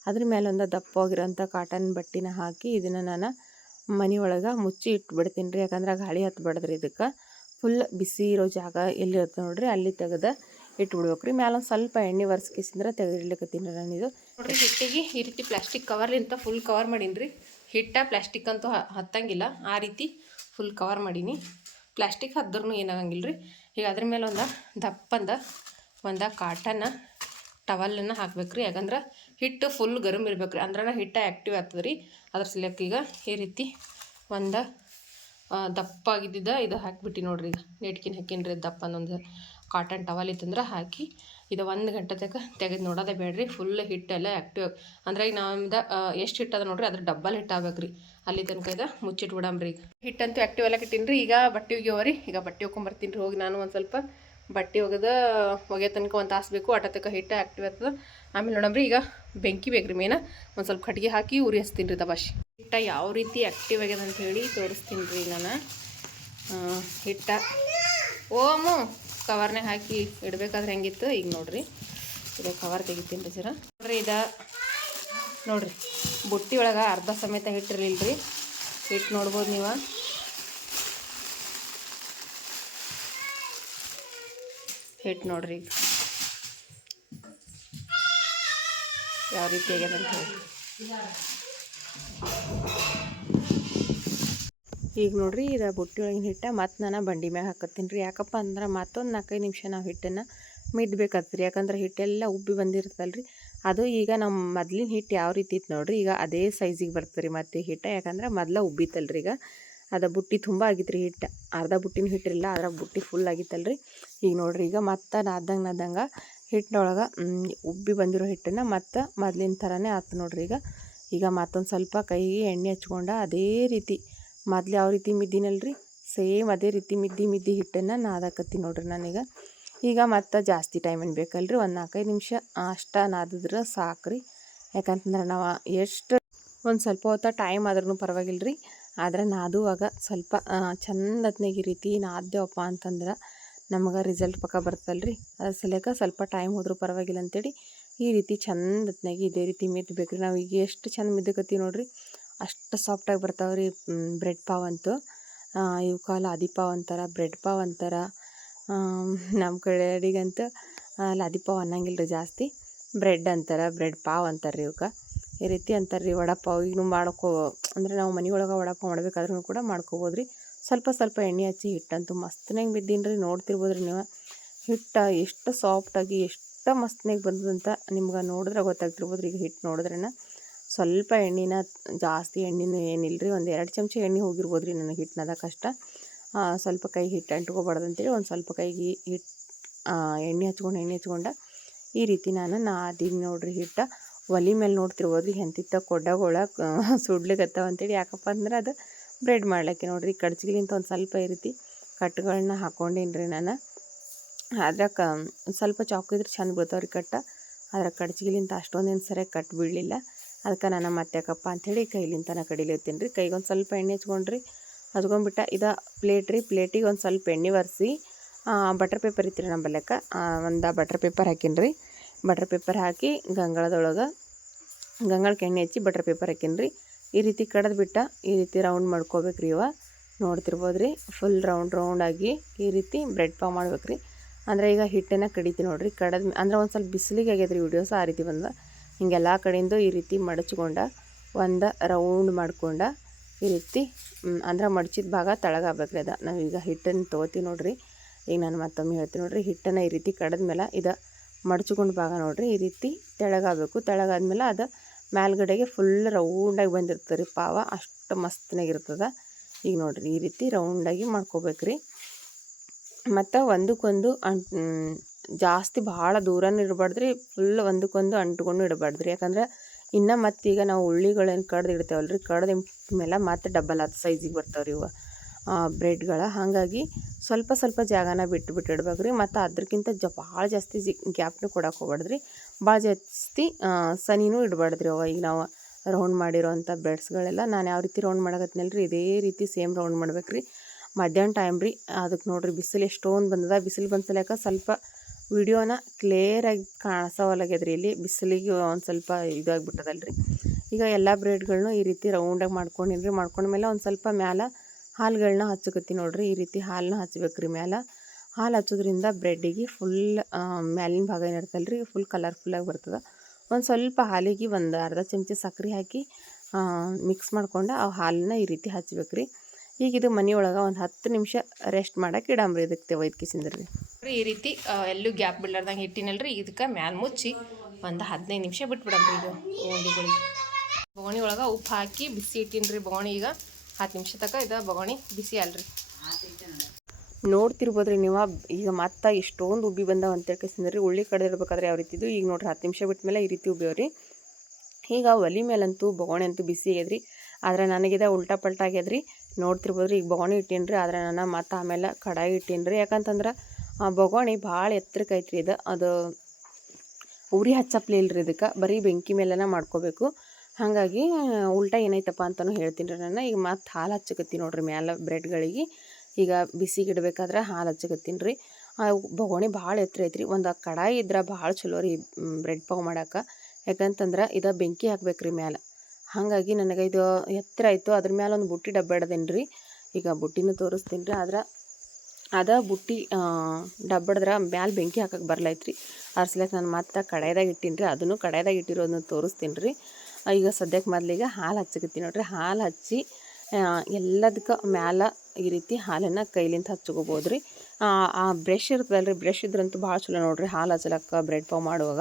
ಅದ್ರ ಮೇಲೊಂದು ದಪ್ಪವಾಗಿರೋಂಥ ಕಾಟನ್ ಬಟ್ಟೆನ ಹಾಕಿ ಇದನ್ನು ನಾನು ಮನೆಯೊಳಗೆ ಮುಚ್ಚಿ ಇಟ್ಬಿಡ್ತೀನಿ ರೀ. ಯಾಕಂದ್ರೆ ಗಾಳಿ ಹತ್ಬಾರ್ದ್ರಿ. ಇದಕ್ಕೆ ಫುಲ್ ಬಿಸಿ ಇರೋ ಜಾಗ ಎಲ್ಲಿರುತ್ತೆ ನೋಡ್ರಿ ಅಲ್ಲಿ ತೆಗೆದು ಇಟ್ಬಿಡ್ಬೇಕ್ರಿ. ಮೇಲೊಂದು ಸ್ವಲ್ಪ ಎಣ್ಣೆ ಒರೆಸ್ಕಿಸಿದ್ರೆ ತೆಗೆದಿಡ್ಲಿಕ್ಕತ್ತೀನಿ ನಾನು. ಇದು ನೋಡ್ರಿ ಹಿಟ್ಟಿಗೆ ಈ ರೀತಿ ಪ್ಲಾಸ್ಟಿಕ್ ಕವರ್ಲಿಂತ ಫುಲ್ ಕವರ್ ಮಾಡೀನಿ ರೀ. ಹಿಟ್ಟ ಪ್ಲಾಸ್ಟಿಕ್ ಅಂತೂ ಹತ್ತಂಗಿಲ್ಲ, ಆ ರೀತಿ ಫುಲ್ ಕವರ್ ಮಾಡೀನಿ. ಪ್ಲಾಸ್ಟಿಕ್ ಹದ್ರೂ ಏನಾಗಂಗಿಲ್ಲ ರೀ. ಈಗ ಅದ್ರ ಮೇಲೆ ಒಂದು ಕಾಟನ್ ಟವಲನ್ನು ಹಾಕ್ಬೇಕ್ರಿ. ಯಾಕಂದ್ರೆ ಹಿಟ್ಟು ಫುಲ್ ಗರಮ್ ಇರ್ಬೇಕ್ರಿ, ಅಂದ್ರೆ ಹಿಟ್ಟು ಆ್ಯಕ್ಟಿವ್ ಆಗ್ತದೆ ರೀ. ಅದ್ರ ಸಲಕ್ಕೆ ಈಗ ಈ ರೀತಿ ಒಂದು ದಪ್ಪಾಗಿದ್ದ ಇದು ಹಾಕಿಬಿಟ್ಟು ನೋಡ್ರಿ. ಈಗ ನೆಟ್ಕಿನ ಹಾಕೀನಿ ರೀ ದಪ್ಪ ಒಂದು ಕಾಟನ್ ಟವಲ್ ಇತ್ತಂದ್ರೆ ಹಾಕಿ ಇದು 1 ಗಂಟೆ ತನಕ ತೆಗೆದು ನೋಡೋದೇ ಬೇಡ್ರಿ. ಫುಲ್ ಹಿಟ್ಟೆಲ್ಲ ಆ್ಯಕ್ಟಿವ್ ಅಂದ್ರೆ ಈಗ ನಮ್ದು ಎಷ್ಟು ಹಿಟ್ಟು ಅದ ನೋಡ್ರಿ ಅದ್ರ ಡಬ್ಬಲ್ ಹಿಟ್ಟು ಆಗ್ಬೇಕ್ರಿ. ಅಲ್ಲಿ ತನಕ ಇದು ಮುಚ್ಚಿಟ್ಬಿಡಮ್ರಿ. ಈಗ ಹಿಟ್ಟಂತೂ ಆ್ಯಕ್ಟಿವ್ ಎಲ್ಲ ಇಟ್ಟೀನಿ ರೀ. ಈಗ ಬಟ್ಟೆ ಒಗ್ಯವರಿ. ಈಗ ಬಟ್ಟೆ ಒಗ್ಕೊಂಬರ್ತೀನಿ ರೀ ಹೋಗಿ. ನಾನು ಒಂದು ಸ್ವಲ್ಪ ಬಟ್ಟೆ ಒಗೆಯೋ ತನಕ ಒಂದು ತಾಸು ಬೇಕು. ಆಟ ತನಕ ಹಿಟ್ಟು ಆ್ಯಕ್ಟಿವ್ ಆಗ್ತದೆ. ಆಮೇಲೆ ನೋಡಮ್ರಿ ಈಗ ಬೆಂಕಿ ಬೇಕ್ರಿ. ಮೇನ ಒಂದು ಸ್ವಲ್ಪ ಕಟ್ಟಿಗೆ ಹಾಕಿ ಉರಿ ಹಚ್ತೀನಿ ರೀ ದಬಾಶಿ. ಹಿಟ್ಟ ಯಾವ ರೀತಿ ಆ್ಯಕ್ಟಿವ್ ಆಗ್ಯದ ಅಂತ ಹೇಳಿ ತೋರಿಸ್ತೀನಿ ರೀ ನಾನು. ಹಿಟ್ಟ ಓಮು ಕವರ್ನಾಗ ಹಾಕಿ ಇಡಬೇಕಾದ್ರೆ ಹೆಂಗಿತ್ತು ಈಗ ನೋಡ್ರಿ. ಇದು ಕವರ್ ತೆಗಿತೀನಿ ರೀ ಸರ. ನೋಡ್ರಿ ಇದು ನೋಡ್ರಿ ಬುಟ್ಟಿ ಒಳಗೆ ಅರ್ಧ ಸಮೇತ ಹಿಟ್ಟಿರಲಿಲ್ಲ ರೀ. ಹಿಟ್ಟು ನೋಡ್ಬೋದು ನೀವು. ಹಿಟ್ಟು ನೋಡ್ರಿ ಈಗ ಯಾವ ರೀತಿ ಆಗ್ಯದ ಅಂತ ಹೇಳಿ. ಈಗ ನೋಡ್ರಿ ಇದು ಬುಟ್ಟಿ ಒಳಗಿನ ಹಿಟ್ಟು ಮತ್ತು ನಾನು ಬಂಡಿ ಮ್ಯಾಗ ಹಾಕತ್ತೀನಿ ರೀ. ಯಾಕಪ್ಪ ಅಂದ್ರೆ ಮತ್ತೊಂದು 4-5 ನಿಮಿಷ ನಾವು ಹಿಟ್ಟನ್ನು ಮಿದ್ಬೇಕಾಗ್ತದೆ ರೀ. ಯಾಕಂದ್ರೆ ಹಿಟ್ಟೆಲ್ಲ ಉಬ್ಬಿ ಬಂದಿರ್ತಲ್ಲ ರೀ. ಅದು ಈಗ ನಮ್ಮ ಮೊದ್ಲಿನ ಹಿಟ್ಟು ಯಾವ ರೀತಿ ಇತ್ತು ನೋಡ್ರಿ ಈಗ ಅದೇ ಸೈಜಿಗೆ ಬರ್ತದೆ ರೀ ಮತ್ತೆ ಹಿಟ್ಟು. ಯಾಕಂದ್ರೆ ಮೊದಲ ಉಬ್ಬಿತ್ತಲ್ಲ ರೀ. ಈಗ ಅದು ಬುಟ್ಟಿ ತುಂಬ ಆಗಿತ್ತು ರೀ ಹಿಟ್ಟು. ಅರ್ಧ ಬುಟ್ಟಿನ ಹಿಟ್ಟಿರಲಿಲ್ಲ, ಅದ್ರ ಬುಟ್ಟಿ ಫುಲ್ ಆಗಿತ್ತಲ್ಲ ರೀ. ಈಗ ನೋಡ್ರಿ ಈಗ ಮತ್ತೆ ನಾದಂಗೆ ಹಿಟ್ಟಿನೊಳಗೆ ಉಬ್ಬಿ ಬಂದಿರೋ ಹಿಟ್ಟನ್ನು ಮತ್ತೆ ಮೊದ್ಲಿನ ಥರನೇ ಆಯ್ತು ನೋಡ್ರಿ. ಈಗ ಮತ್ತೊಂದು ಸ್ವಲ್ಪ ಕೈಗೆ ಎಣ್ಣೆ ಹಚ್ಕೊಂಡು ಅದೇ ರೀತಿ ಮೊದ್ಲು ಯಾವ ರೀತಿ ಮಿದ್ದಿನಲ್ರಿ ಸೇಮ್ ಅದೇ ರೀತಿ ಮಿದ್ದಿ ಹಿಟ್ಟನ್ನು ನಾದಾಕತ್ತೀನಿ ನೋಡ್ರಿ ನಾನೀಗ. ಈಗ ಮತ್ತೆ ಜಾಸ್ತಿ ಟೈಮ್ ಏನು ಬೇಕಲ್ರಿ, ಒಂದು 4-5 ನಿಮಿಷ ಅಷ್ಟ ನಾದಿದ್ರೆ ಸಾಕ್ರಿ. ಯಾಕಂತಂದ್ರೆ ನಾವು ಎಷ್ಟು ಒಂದು ಸ್ವಲ್ಪ ಹೊತ್ತು ಟೈಮ್ ಆದ್ರೂ ಪರವಾಗಿಲ್ಲ ರೀ. ಆದರೆ ನಾದುವಾಗ ಸ್ವಲ್ಪ ಚಂದತ್ನಾಗ ಈ ರೀತಿ ನಾದ್ದೇವಪ್ಪ ಅಂತಂದ್ರೆ ನಮಗೆ ರಿಸಲ್ಟ್ ಪಕ್ಕ ಬರ್ತಲ್ರಿ. ಅದ್ರ ಸಲಕ್ಕೆ ಸ್ವಲ್ಪ ಟೈಮ್ ಹೋದ್ರೂ ಪರವಾಗಿಲ್ಲ ಅಂತೇಳಿ ಈ ರೀತಿ ಚಂದತ್ನಾಗ ಇದೇ ರೀತಿ ಮಿದ್ಬೇಕ್ರಿ. ನಾವು ಈಗ ಎಷ್ಟು ಚಂದ ಮಿದ್ದಕತ್ತೀವಿ ನೋಡ್ರಿ ಅಷ್ಟು ಸಾಫ್ಟಾಗಿ ಬರ್ತಾವ್ರಿ ಬ್ರೆಡ್ ಪಾವ್ ಅಂತೂ. ಇವಕ್ಕೆ ಲಾದಿ ಪಾವ್ ಅಂತಾರೆ, ಬ್ರೆಡ್ ಪಾವ್ ಅಂತಾರೆ. ನಮ್ಮ ಕಡೆ ಅಡಿಗಂತೂ ಲಾದಿ ಪಾವ್ ಅನ್ನಂಗಿಲ್ಲ ರೀ, ಜಾಸ್ತಿ ಬ್ರೆಡ್ ಅಂತಾರೆ, ಬ್ರೆಡ್ ಪಾವ್ ಅಂತಾರೆ ರೀ ಇವಕ್ಕೆ. ಈ ರೀತಿ ಅಂತಾರೆ ರೀ. ವಡಪಾವ್ ಈಗ ಅಂದರೆ ನಾವು ಮನೆಯೊಳಗೆ ವಡಪಾವ್ ಮಾಡ್ಬೇಕಾದ್ರೂ ಕೂಡ ಮಾಡ್ಕೋಬೋದು ರೀ. ಸ್ವಲ್ಪ ಎಣ್ಣೆ ಹಚ್ಚಿ ಹಿಟ್ಟಂತೂ ಮಸ್ತನಾಗಿ ಬಿದ್ದೀನಿ ರೀ. ನೋಡ್ತಿರ್ಬೋದು ರೀ ನೀವು ಹಿಟ್ಟು ಎಷ್ಟು ಸಾಫ್ಟಾಗಿ ಎಷ್ಟು ಮಸ್ತನಾಗಿ ಬಂದದಂತ ನಿಮ್ಗೆ ನೋಡಿದ್ರೆ ಗೊತ್ತಾಗ್ತಿರ್ಬೋದು ರೀ. ಈಗ ಹಿಟ್ಟು ನೋಡಿದ್ರೇನ ಸ್ವಲ್ಪ ಎಣ್ಣೆನ ಜಾಸ್ತಿ ಎಣ್ಣೆನೂ ಏನಿಲ್ಲ ರೀ. ಒಂದು 2 ಚಮಚ ಎಣ್ಣೆ ಹೋಗಿರ್ಬೋದು ರೀ ನನಗೆ ಹಿಟ್ಟಿನದ ಕಷ್ಟ. ಸ್ವಲ್ಪ ಕೈ ಹಿಟ್ಟು ಅಂಟ್ಕೋಬಾರ್ದು ಅಂತೇಳಿ ಒಂದು ಸ್ವಲ್ಪ ಕೈಗೆ ಹಿಟ್ಟು ಎಣ್ಣೆ ಹಚ್ಕೊಂಡು ಈ ರೀತಿ ನಾನು ನಾದೀನಿ ನೋಡ್ರಿ. ಹಿಟ್ಟು ಒಲೆ ಮೇಲೆ ನೋಡ್ತಿರ್ಬೋದು ರೀ ಎಂತಿತ್ತ ಕೊಡ್ಡಗಳ ಸುಡ್ಲಿಕ್ಕತ್ತಾವ ಅಂತೇಳಿ. ಯಾಕಪ್ಪ ಅಂದ್ರೆ ಅದು ಬ್ರೆಡ್ ಮಾಡ್ಲಿಕ್ಕೆ ನೋಡ್ರಿ. ಕಡ್ಚಿಗಿಲಿಂತ ಒಂದು ಸ್ವಲ್ಪ ಈ ರೀತಿ ಕಟ್ಟುಗಳನ್ನ ಹಾಕ್ಕೊಂಡೇನಿ ರೀ ನಾನು. ಅದ್ರಾಗ ಸ್ವಲ್ಪ ಚಾಕು ಇದ್ರೆ ಚೆಂದ ಬೀಳ್ತಾವ್ರಿ ಕಟ್ಟ. ಅದ್ರ ಕಡ್ಚಿಗಿಲಿಂತ ಅಷ್ಟೊಂದೇನು ಸರಿಯಾಗಿ ಕಟ್ ಬೀಳಲಿಲ್ಲ. ಅದಕ್ಕೆ ನಾನು ಮತ್ತೆ ಯಾಕಪ್ಪ ಅಂಥೇಳಿ ಕೈಲಿಂತನ ಕಡಿಲತ್ತೀನಿ ರೀ. ಕೈಗೆ ಒಂದು ಸ್ವಲ್ಪ ಎಣ್ಣೆ ಹಚ್ಕೊಂಡ್ಬಿಟ್ಟ. ಇದು ಪ್ಲೇಟ್ ರೀ. ಪ್ಲೇಟಿಗೆ ಒಂದು ಸ್ವಲ್ಪ ಎಣ್ಣೆ ಒರೆಸಿ ಬಟರ್ ಪೇಪರ್ ಇತ್ತು ರೀ ನಮ್ಮ ಬಲ್ಯಕ್ಕ. ಒಂದು ಬಟರ್ ಪೇಪರ್ ಹಾಕೀನಿ ರೀ. ಬಟರ್ ಪೇಪರ್ ಹಾಕಿ ಗಂಗಳಕ್ಕೆ ಎಣ್ಣೆ ಹಚ್ಚಿ ಬಟರ್ ಪೇಪರ್ ಹಾಕೀನಿ ರೀ. ಈ ರೀತಿ ಕಡ್ದುಬಿಟ್ಟು ಈ ರೀತಿ ರೌಂಡ್ ಮಾಡ್ಕೋಬೇಕ್ರಿ. ನೋಡ್ತಿರ್ಬೋದು ರೀ ಫುಲ್ ರೌಂಡಾಗಿ ಈ ರೀತಿ ಬ್ರೆಡ್ ಪಾವ್ ಮಾಡ್ಬೇಕ್ರಿ. ಅಂದರೆ ಈಗ ಹಿಟ್ಟನ್ನು ಕಡಿತೀವಿ ನೋಡ್ರಿ. ಅಂದ್ರೆ ಒಂದು ಸ್ವಲ್ಪ ಬಿಸಿಲಿಗೆ ಆಗ್ಯದ್ರಿ ವಿಡಿಯೋಸ್ ಆ ರೀತಿ ಬಂದ. ಹಿಂಗೆಲ್ಲ ಕಡೆಯಿಂದ ಈ ರೀತಿ ಮಡಚ್ಕೊಂಡು ಒಂದು ರೌಂಡ್ ಮಾಡ್ಕೊಂಡು ಈ ರೀತಿ ಅಂದ್ರೆ ಮಡಚಿದ ಭಾಗ ತಳಗಾಗ್ಬೇಕ್ರಿ. ಅದು ನಾವೀಗ ಹಿಟ್ಟನ್ನು ತೊಗೋತೀವಿ ನೋಡ್ರಿ. ಈಗ ನಾನು ಮತ್ತೊಮ್ಮೆ ಹೇಳ್ತೀನಿ ನೋಡ್ರಿ. ಹಿಟ್ಟನ್ನು ಈ ರೀತಿ ಕಡಿದ್ಮೇಲೆ ಇದು ಮಡಚ್ಕೊಂಡು ಭಾಗ ನೋಡ್ರಿ ಈ ರೀತಿ ತೆಳಗಾಗಬೇಕು. ತೆಳಗಾದ್ಮೇಲೆ ಅದು ಮೇಲ್ಗಡೆಗೆ ಫುಲ್ ರೌಂಡಾಗಿ ಬಂದಿರ್ತದೆ ರೀ ಪಾವ. ಅಷ್ಟು ಮಸ್ತನಾಗಿರ್ತದೆ. ಈಗ ನೋಡ್ರಿ ಈ ರೀತಿ ರೌಂಡಾಗಿ ಮಾಡ್ಕೋಬೇಕ್ರಿ. ಮತ್ತು ಒಂದಕ್ಕೊಂದು ಜಾಸ್ತಿ ಭಾಳ ದೂರನೂ ಇಡಬಾರ್ದ್ರಿ, ಫುಲ್ ಒಂದಕ್ಕೊಂದು ಅಂಟ್ಕೊಂಡು ಇಡಬಾರ್ದ್ರಿ. ಯಾಕಂದ್ರೆ ಇನ್ನು ಮತ್ತೀಗ ನಾವು ಉಳ್ಳಿಗಳೇನು ಕಡ್ದು ಇಡ್ತೇವಲ್ರಿ, ಮೇಲೆ ಮತ್ತೆ ಡಬಲ್ ಆದ ಸೈಜಿಗೆ ಬರ್ತಾವ್ರಿ ಇವು ಬ್ರೆಡ್ಗಳ. ಹಾಗಾಗಿ ಸ್ವಲ್ಪ ಸ್ವಲ್ಪ ಜಾಗನ ಬಿಟ್ಟು ಇಡ್ಬೇಕ್ರಿ. ಮತ್ತು ಅದಕ್ಕಿಂತ ಭಾಳ ಜಾಸ್ತಿ ಗ್ಯಾಪ್ನು ಕೊಡಕ್ಕೆ ಹೋಗ್ಬಾರ್ದ್ರಿ, ಭಾಳ ಜಾಸ್ತಿ ಸನಿನೂ ಇಡಬಾರ್ದ್ರಿ. ಈಗ ನಾವು ರೌಂಡ್ ಮಾಡಿರೋವಂಥ ಬ್ರೆಡ್ಸ್ಗಳೆಲ್ಲ ನಾನು ಯಾವ ರೀತಿ ರೌಂಡ್ ಮಾಡಕತ್ನಲ್ರಿ ಇದೇ ರೀತಿ ಸೇಮ್ ರೌಂಡ್ ಮಾಡ್ಬೇಕ್ರಿ. ಮಧ್ಯಾಹ್ನ ಟೈಮ್ ರೀ, ಅದಕ್ಕೆ ನೋಡಿರಿ ಬಿಸಿಲು ಎಷ್ಟೊಂದು ಬಂದದ. ಬಿಸಿಲು ಬಂದ್ಸಲ್ಯಾಕ ಸ್ವಲ್ಪ ವಿಡಿಯೋನ ಕ್ಲಿಯರಾಗಿ ಕಾಣಿಸೋವಲ್ಲಾಗ್ಯದ್ರಿ. ಇಲ್ಲಿ ಬಿಸಿಲಿಗೆ ಒಂದು ಸ್ವಲ್ಪ ಇದಾಗಿಬಿಟ್ಟದಲ್ರಿ. ಈಗ ಎಲ್ಲ ಬ್ರೆಡ್ಗಳನ್ನೂ ಈ ರೀತಿ ರೌಂಡಾಗಿ ಮಾಡ್ಕೊಂಡಿನ್ರಿ. ಮಾಡ್ಕೊಂಡ್ಮೇಲೆ ಒಂದು ಸ್ವಲ್ಪ ಮ್ಯಾಲೆ ಹಾಲುಗಳನ್ನ ಹಚ್ಚಕತ್ತಿ ನೋಡಿರಿ. ಈ ರೀತಿ ಹಾಲನ್ನ ಹಚ್ಬೇಕ್ರಿ ಮ್ಯಾಲೆ. ಹಾಲು ಹಚ್ಚೋದ್ರಿಂದ ಬ್ರೆಡ್ಡಿಗೆ ಫುಲ್ ಮ್ಯಾಲಿನ ಭಾಗ ಏನಿರ್ತಲ್ರಿ ಫುಲ್ ಕಲರ್ಫುಲ್ಲಾಗಿ ಬರ್ತದೆ. ಒಂದು ಸ್ವಲ್ಪ ಹಾಲಿಗೆ ಒಂದು ಅರ್ಧ ಚಮಚ ಸಕ್ಕರೆ ಹಾಕಿ ಮಿಕ್ಸ್ ಮಾಡ್ಕೊಂಡು ಆ ಹಾಲನ್ನ ಈ ರೀತಿ ಹಚ್ಬೇಕ್ರಿ. ಈಗ ಇದು ಮನೆಯೊಳಗೆ ಒಂದು 10 ನಿಮಿಷ ರೆಸ್ಟ್ ಮಾಡಕ್ಕೆ ಇಡಂಬ್ರಿ. ಇದಕ್ಕೆ ಒಯ್ದ್ಕಿಸಿಂದ್ರಿ ಈ ರೀತಿ ಎಲ್ಲೂ ಗ್ಯಾಪ್ ಬಿಡ್ಲಾರ್ದಂಗೆ ಇಟ್ಟಿನಲ್ರಿ. ಇದಕ್ಕೆ ಮ್ಯಾಲೆ ಮುಚ್ಚಿ ಒಂದು 15 ನಿಮಿಷ ಬಿಟ್ಬಿಡಂಬ್ರಿ. ಇದು ಉಂಡೆಗಳಿಗೆ ಬೊಗಣಿ ಒಳಗೆ ಉಪ್ಪು ಹಾಕಿ ಬಿಸಿ ಇಟ್ಟಿನ್ರಿ. ಬೊಗಣಿ ಈಗ 10 ನಿಮಿಷ ತನಕ ಇದು ಬೊಗಣಿ ಬಿಸಿ ಅಲ್ರಿ. ನೋಡ್ತಿರ್ಬೋದ್ರಿ ನೀವು. ಈಗ ಮತ್ತೆ ಎಷ್ಟೊಂದು ಉಬ್ಬಿ ಬಂದಾವ ಅಂತೇಳ್ಕೇಸಿಂದ್ರಿ. ಉಳ್ಳಿ ಕಡ್ದಿಡ್ಬೇಕಾದ್ರೆ ಯಾವ ರೀತಿ ಇದು ಈಗ ನೋಡ್ರಿ 10 ನಿಮಿಷ ಬಿಟ್ಟ ಮೇಲೆ ಈ ರೀತಿ ಉಬ್ಬೇವ್ರಿ. ಈಗ ಒಲೆ ಮೇಲಂತೂ ಬೊಗಣಿ ಅಂತೂ ಬಿಸಿ ಆಗ್ಯದ್ರಿ. ಆದರೆ ನನಗಿದ ಉಲ್ಟಾ ಪಲ್ಟಾ ಆಗ್ಯದ್ರಿ. ನೋಡ್ತಿರ್ಬೋದ್ರಿ ಈಗ ಬೊಗಣಿ ಇಟ್ಟೀನ್ರಿ. ಆದರೆ ನಾನು ಮತ್ತೆ ಆಮೇಲೆ ಕಡಾಯಿ ಇಟ್ಟೀನ್ರಿ. ಯಾಕಂತಂದ್ರೆ ಬೊಗಣಿ ಭಾಳ ಎತ್ತರಕ್ಕೆ ಐತ್ರಿ. ಅದು ಉರಿ ಹಚ್ಚಪ್ಲಿ ಇಲ್ರಿ. ಇದಕ್ಕೆ ಬರೀ ಬೆಂಕಿ ಮೇಲೆನ ಮಾಡ್ಕೋಬೇಕು. ಹಾಗಾಗಿ ಉಲ್ಟಾ ಏನೈತಪ್ಪ ಅಂತಲೂ ಹೇಳ್ತೀನಿ ರೀ ನಾನು. ಈಗ ಮತ್ತೆ ಹಾಲು ಹಚ್ಚಕತ್ತೀನಿ ನೋಡ್ರಿ ಮ್ಯಾಲೆ ಬ್ರೆಡ್ಗಳಿಗೆ. ಈಗ ಬಿಸಿಗೆ ಇಡಬೇಕಾದ್ರೆ ಹಾಲು ಹಚ್ಚಕತ್ತೀನಿ ರೀ. ಬೊಗಣಿ ಭಾಳ ಎತ್ತರ ಐತ್ರಿ. ಒಂದು ಕಡಾಯಿ ಇದ್ರೆ ಭಾಳ ಚಲೋ ರೀ ಬ್ರೆಡ್ ಪಾವ್ ಮಾಡೋಕೆ. ಯಾಕಂತಂದ್ರೆ ಇದು ಬೆಂಕಿ ಹಾಕ್ಬೇಕ್ರಿ ಮ್ಯಾಲೆ. ಹಾಗಾಗಿ ನನಗೆ ಇದು ಎತ್ತರ ಆಯಿತು. ಅದ್ರ ಮ್ಯಾಲೆ ಒಂದು ಬುಟ್ಟಿ ಡಬ್ಬ ಹಿಡ್ದೇನಿ ರೀ. ಈಗ ಬುಟ್ಟಿನೂ ತೋರಿಸ್ತೀನಿ ರೀ. ಆದ್ರೆ ಬುಟ್ಟಿ ಡಬ್ಬಡ್ದ್ರೆ ಮ್ಯಾಲೆ ಬೆಂಕಿ ಹಾಕಕ್ಕೆ ಬರ್ಲೈತ್ರಿ. ಅದ್ರ ಸಲಕ್ಕೆ ನಾನು ಮತ್ತೆ ಕಡಾಯ್ದಾಗ ಇಟ್ಟೀನಿ ರೀ. ಅದನ್ನು ಕಡಾಯ್ದಾಗ ಇಟ್ಟಿರೋದನ್ನ ತೋರಿಸ್ತೀನಿ ರೀ. ಈಗ ಸದ್ಯಕ್ಕೆ ಮೊದಲಿಗೆ ಹಾಲು ಹಚ್ಚಕತ್ತೀನಿ ನೋಡ್ರಿ. ಹಾಲು ಹಚ್ಚಿ ಎಲ್ಲದಕ್ಕೆ ಮ್ಯಾಲೆ ಈ ರೀತಿ ಹಾಲನ್ನು ಕೈಲಿಂದ ಹಚ್ಕೋಬೋದು ರೀ. ಆ ಬ್ರಷ್ ಇರ್ತದಲ್ರಿ, ಬ್ರಷ್ ಇದ್ರಂತೂ ಭಾಳ ಚಲೋ ನೋಡ್ರಿ ಹಾಲು ಹಚ್ಚಲಕ್ಕೆ ಬ್ರೆಡ್ ಪಾವ್ ಮಾಡುವಾಗ.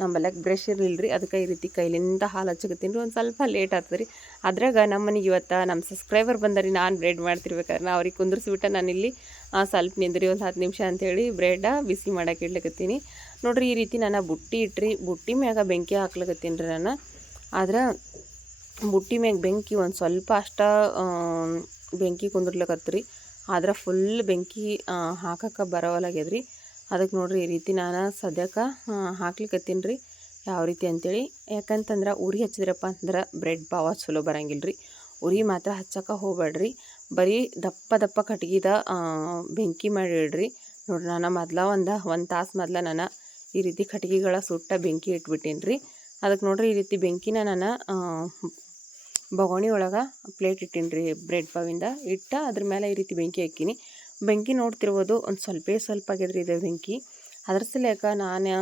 ನಮ್ಮಲ್ಲಕ್ಕೆ ಬ್ರಷ್ ಇರಲಿಲ್ಲ ರೀ. ಅದಕ್ಕೆ ಈ ರೀತಿ ಕೈಲಿಂದ ಹಾಲು ಹಚ್ಚಕತ್ತೀನಿ ರೀ. ಒಂದು ಸ್ವಲ್ಪ ಲೇಟ್ ಆಗ್ತದೆ ರೀ. ಅದ್ರಾಗ ನಮ್ಮ ಮನೆಗೆ ಇವತ್ತು ನಮ್ಮ ಸಬ್ಸ್ಕ್ರೈಬರ್ ಬಂದರಿ. ನಾನು ಬ್ರೆಡ್ ಮಾಡ್ತಿರ್ಬೇಕಾದ್ರೆ ನಾ ಅವ್ರಿಗೆ ಕುಂದ್ರಿಸ್ಬಿಟ್ಟು ನಾನಿಲ್ಲಿ ಸ್ವಲ್ಪ ನಿಂದ್ರಿ ಒಂದು 10 ನಿಮಿಷ ಅಂಥೇಳಿ ಬ್ರೆಡ್ಡ ಬಿಸಿ ಮಾಡೋಕೆ ಇಡ್ಲಿಕತ್ತೀನಿ ನೋಡಿರಿ. ಈ ರೀತಿ ನಾನು ಬುಟ್ಟಿ ಇಟ್ರಿ. ಬುಟ್ಟಿ ಮ್ಯಾಗ ಬೆಂಕಿ ಹಾಕ್ಲಿಕತ್ತೀನಿ ರೀ ನಾನು. ಆದ್ರೆ ಬುಟ್ಟಿ ಮ್ಯಾಗ ಬೆಂಕಿ ಒಂದು ಸ್ವಲ್ಪ ಅಷ್ಟ ಬೆಂಕಿ ಕುಂದಿರ್ಲಕತ್ರಿ. ಆದ್ರೆ ಫುಲ್ ಬೆಂಕಿ ಹಾಕಕ್ಕೆ ಬರೋವಲ್ಲಾಗ್ಯದ್ರಿ. ಅದಕ್ಕೆ ನೋಡಿರಿ ಈ ರೀತಿ ನಾನು ಸದ್ಯಕ್ಕೆ ಹಾಕ್ಲಿಕತ್ತೀನಿ ರೀ. ಯಾವ ರೀತಿ ಅಂಥೇಳಿ. ಯಾಕಂತಂದ್ರೆ ಉರಿ ಹಚ್ಚಿದ್ರಪ್ಪ ಅಂದ್ರೆ ಬ್ರೆಡ್ ಪಾವ ಚಲೋ ಬರಂಗಿಲ್ಲ ರೀ. ಉರಿ ಮಾತ್ರ ಹಚ್ಚಕ್ಕೆ ಹೋಗ್ಬೇಡ್ರಿ. ಬರೀ ದಪ್ಪ ದಪ್ಪ ಕಟ್ಗಿದ ಬೆಂಕಿ ಮಾಡಿ ಇಡ್ರಿ. ನೋಡ್ರಿ ನಾನು ಒಂದು ತಾಸು ಮೊದಲ ನಾನು ಈ ರೀತಿ ಕಟ್ಗಿಗಳ ಸುಟ್ಟ ಬೆಂಕಿ ಇಟ್ಬಿಟ್ಟೀನಿ ರೀ. ಅದಕ್ಕೆ ನೋಡ್ರಿ ಈ ರೀತಿ ಬೆಂಕಿನ ನಾನು ಬೊಗಣಿ ಒಳಗೆ ಪ್ಲೇಟ್ ಇಟ್ಟೀನಿ ರೀ. ಬ್ರೆಡ್ ಪಾವಿಂದ ಇಟ್ಟು ಅದ್ರ ಮೇಲೆ ಈ ರೀತಿ ಬೆಂಕಿ ಹಾಕೀನಿ. ಬೆಂಕಿ ನೋಡ್ತಿರ್ಬೋದು ಒಂದು ಸ್ವಲ್ಪ ಆಗ್ಯದ್ರಿ ಇದು ಬೆಂಕಿ. ಅದ್ರ ಸಲಕ ನಾನು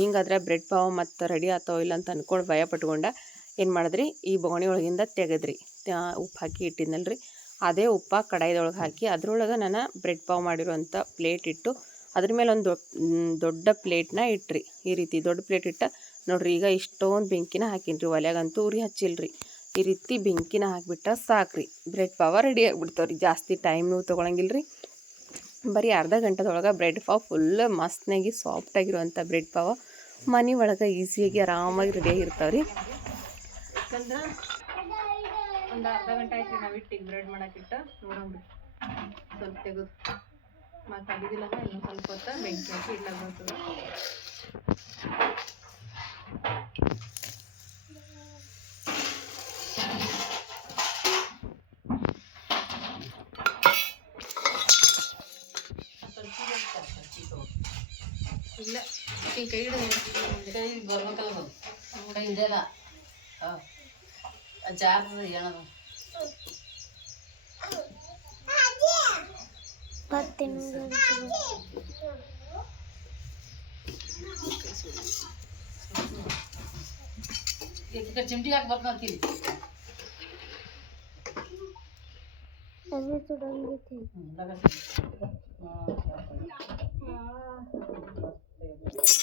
ಹಿಂಗಾದ್ರೆ ಬ್ರೆಡ್ ಪಾವ್ ಮತ್ತು ರೆಡಿ ಆಗ್ತಾವ ಇಲ್ಲ ಅಂತ ಅಂದ್ಕೊಂಡು ಭಯ ಪಟ್ಕೊಂಡೆ. ಏನು ಮಾಡಿದ್ರಿ, ಈ ಬೊಗಣಿ ಒಳಗಿಂದ ತೆಗೆದ್ರಿ. ಉಪ್ಪು ಹಾಕಿ ಇಟ್ಟಿದ್ನಲ್ರಿ, ಅದೇ ಉಪ್ಪ ಕಡಾಯಿದೊಳಗೆ ಹಾಕಿ ಅದ್ರೊಳಗೆ ನಾನು ಬ್ರೆಡ್ ಪಾವ್ ಮಾಡಿರೋಂಥ ಪ್ಲೇಟ್ ಇಟ್ಟು ಅದ್ರ ಮೇಲೆ ಒಂದು ದೊಡ್ಡ ಪ್ಲೇಟ್ನ ಇಟ್ರಿ. ಈ ರೀತಿ ದೊಡ್ಡ ಪ್ಲೇಟ್ ಇಟ್ಟ ನೋಡ್ರಿ. ಈಗ ಇಷ್ಟೊಂದು ಬೆಂಕಿನ ಹಾಕಿನ್ರಿ. ಒಲೆಗಂತೂ ಉರಿ ಹಚ್ಚಿಲ್ರಿ. ಈ ರೀತಿ ಬೆಂಕಿನ ಹಾಕಿಬಿಟ್ರೆ ಸಾಕ್ರಿ, ಬ್ರೆಡ್ ಪಾವ ರೆಡಿ ಆಗಿಬಿಡ್ತಾವ್ರಿ. ಜಾಸ್ತಿ ಟೈಮ್ನೂ ತೊಗೊಳಂಗಿಲ್ಲ ರೀ. ಬರೀ ಅರ್ಧ ಗಂಟೆದೊಳಗೆ ಬ್ರೆಡ್ ಪಾವ್ ಫುಲ್ ಮಸ್ತ್ನಾಗಿ ಸಾಫ್ಟಾಗಿರುವಂಥ ಬ್ರೆಡ್ ಪಾವ ಮನೆ ಒಳಗೆ ಈಸಿಯಾಗಿ ಆರಾಮಾಗಿ ರೆಡಿಯಾಗಿರ್ತಾವ್ರಿ. ಯಾಕಂದ್ರೆ ಒಂದು ಅರ್ಧ ಗಂಟೆ ಆಯ್ತು ನಾವು ಇಟ್ಟಿಗೆ ಬ್ರೆಡ್ ಮಾಡೋಕ್ಕಿಟ್ಟು. ನೋಡಂಬ್ರಿ ಸ್ವಲ್ಪ ತೆಗೆದು ಮತ್ತು ಅದಿದಿಲ್ಲ ಇನ್ನೊಂದು ಸ್ವಲ್ಪ ಹೊತ್ತು ಬೆಂಕಿ ಹಾಕಿ ಇಟ್ಟಾಗ ಬರ್ತದೆ. ಇಲ್ಲ ಕೈ ಕೈ ಬರ್ಬೇಕಲ್ಲ ಕೈ ಇದೆಲ್ಲ ಜಾರ್ ಏನದು ಚಿಮಟಿಗೆ ಹಾಕಿ ಬರ್ಕೊಂತೀನಿ.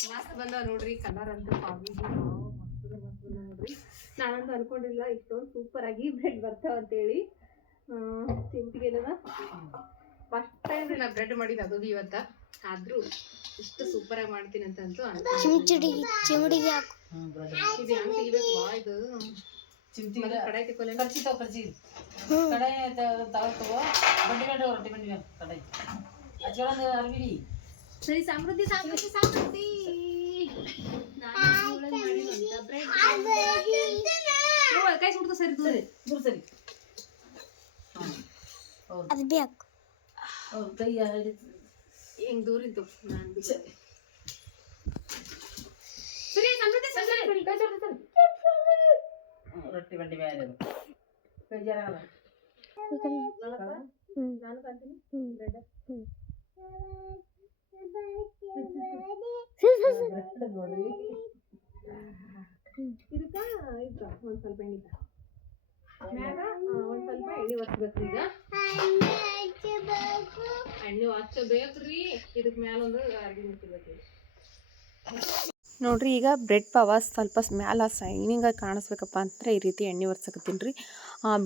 ಮಸ್ತ್ ಬಂದವ ನೋಡ್ರಿ. ಕಲರ್ ಅಂತ ಪಾವಿಗೆ ಮಸ್ತ್ ನೋಡ್ರಿ. ನಾನಂತೂ ಅನ್ಕೊಂಡಿಲ್ಲ ಇಷ್ಟೊಂದು ಸೂಪರ್ ಆಗಿ ಬ್ರೆಡ್ ಬರ್ತಾವ ಅಂತೇಳಿ. ಚಿಮಟಿಗೆಲ್ಲ ಫಸ್ಟ್ ಟೈಮ್ ರೀ ನಾ ಬ್ರೆಡ್ ಮಾಡಿದ್ದು, ಅದು ಇವತ್ತ. ಆದ್ರೂ ಇಷ್ಟು ಸೂಪರ್ ಆಗಿ ಮಾಡ್ತೀನಿ ಅಂತಂತೂ ಇದು ಹೆಂಗೆ ತೆಗಿಬೇಕು ಇದು चिमटी कढ़ाई तिकोले करची तो करची कढ़ाई तगो बंडी में रोटी बंडी में कढ़ाई अजवान अरबिडी सरी समृद्धि समृद्धि समृद्धि ನಾನು ಮಾಡಿದಂತ ಬ್ರೆಡ್ ಕೈ ಸುಡ್ತು ಸರಿ ಸರಿ ದೂರ ಸರಿ ಅದು ಬೇಕು ಅವ್ರ ಕೈ ಹೆಂಗ್ ದೂರ ಇತ್ತು ನಾನು ಸರಿ ಸಮೃದ್ಧಿ ಸಮೃದ್ಧಿ ಕೈ ಸುಡ್ತು ರೊಟ್ಟಿ ಬಂಡಿ ಮೇಲೆ ಕೈ ಜರಲ್ಲ ನಾನು ಕಾಂತೀನಿ ಬ್ರೆಡ್ ನೋಡ್ರಿ ಇದಕ್ಕ ಇದ್ದ ಒಂದ್ ಸ್ವಲ್ಪ ಎಣ್ಣೆ ಮ್ಯಾಗ ಒಂದ್ ಸ್ವಲ್ಪ ಎಣ್ಣೆ ಒತ್ಬೇಕ್ರಿ ಈಗ ಎಣ್ಣೆ ಹಚ್ಚಬೇಕ್ರಿ ಇದಕ್ ಮ್ಯಾಲ ಒಂದು ಅರ್ಗಿ ಮುಟ್ಟಿಬೇಕ್ರಿ ನೋಡ್ರಿ. ಈಗ ಬ್ರೆಡ್ ಪಾವ ಸ್ವಲ್ಪ ಮ್ಯಾಲ ಸೈನಿಂಗಾಗಿ ಕಾಣಿಸ್ಬೇಕಪ್ಪ ಅಂದ್ರೆ ಈ ರೀತಿ ಎಣ್ಣೆ ಒರ್ಸಕತ್ತೀನಿ ರೀ.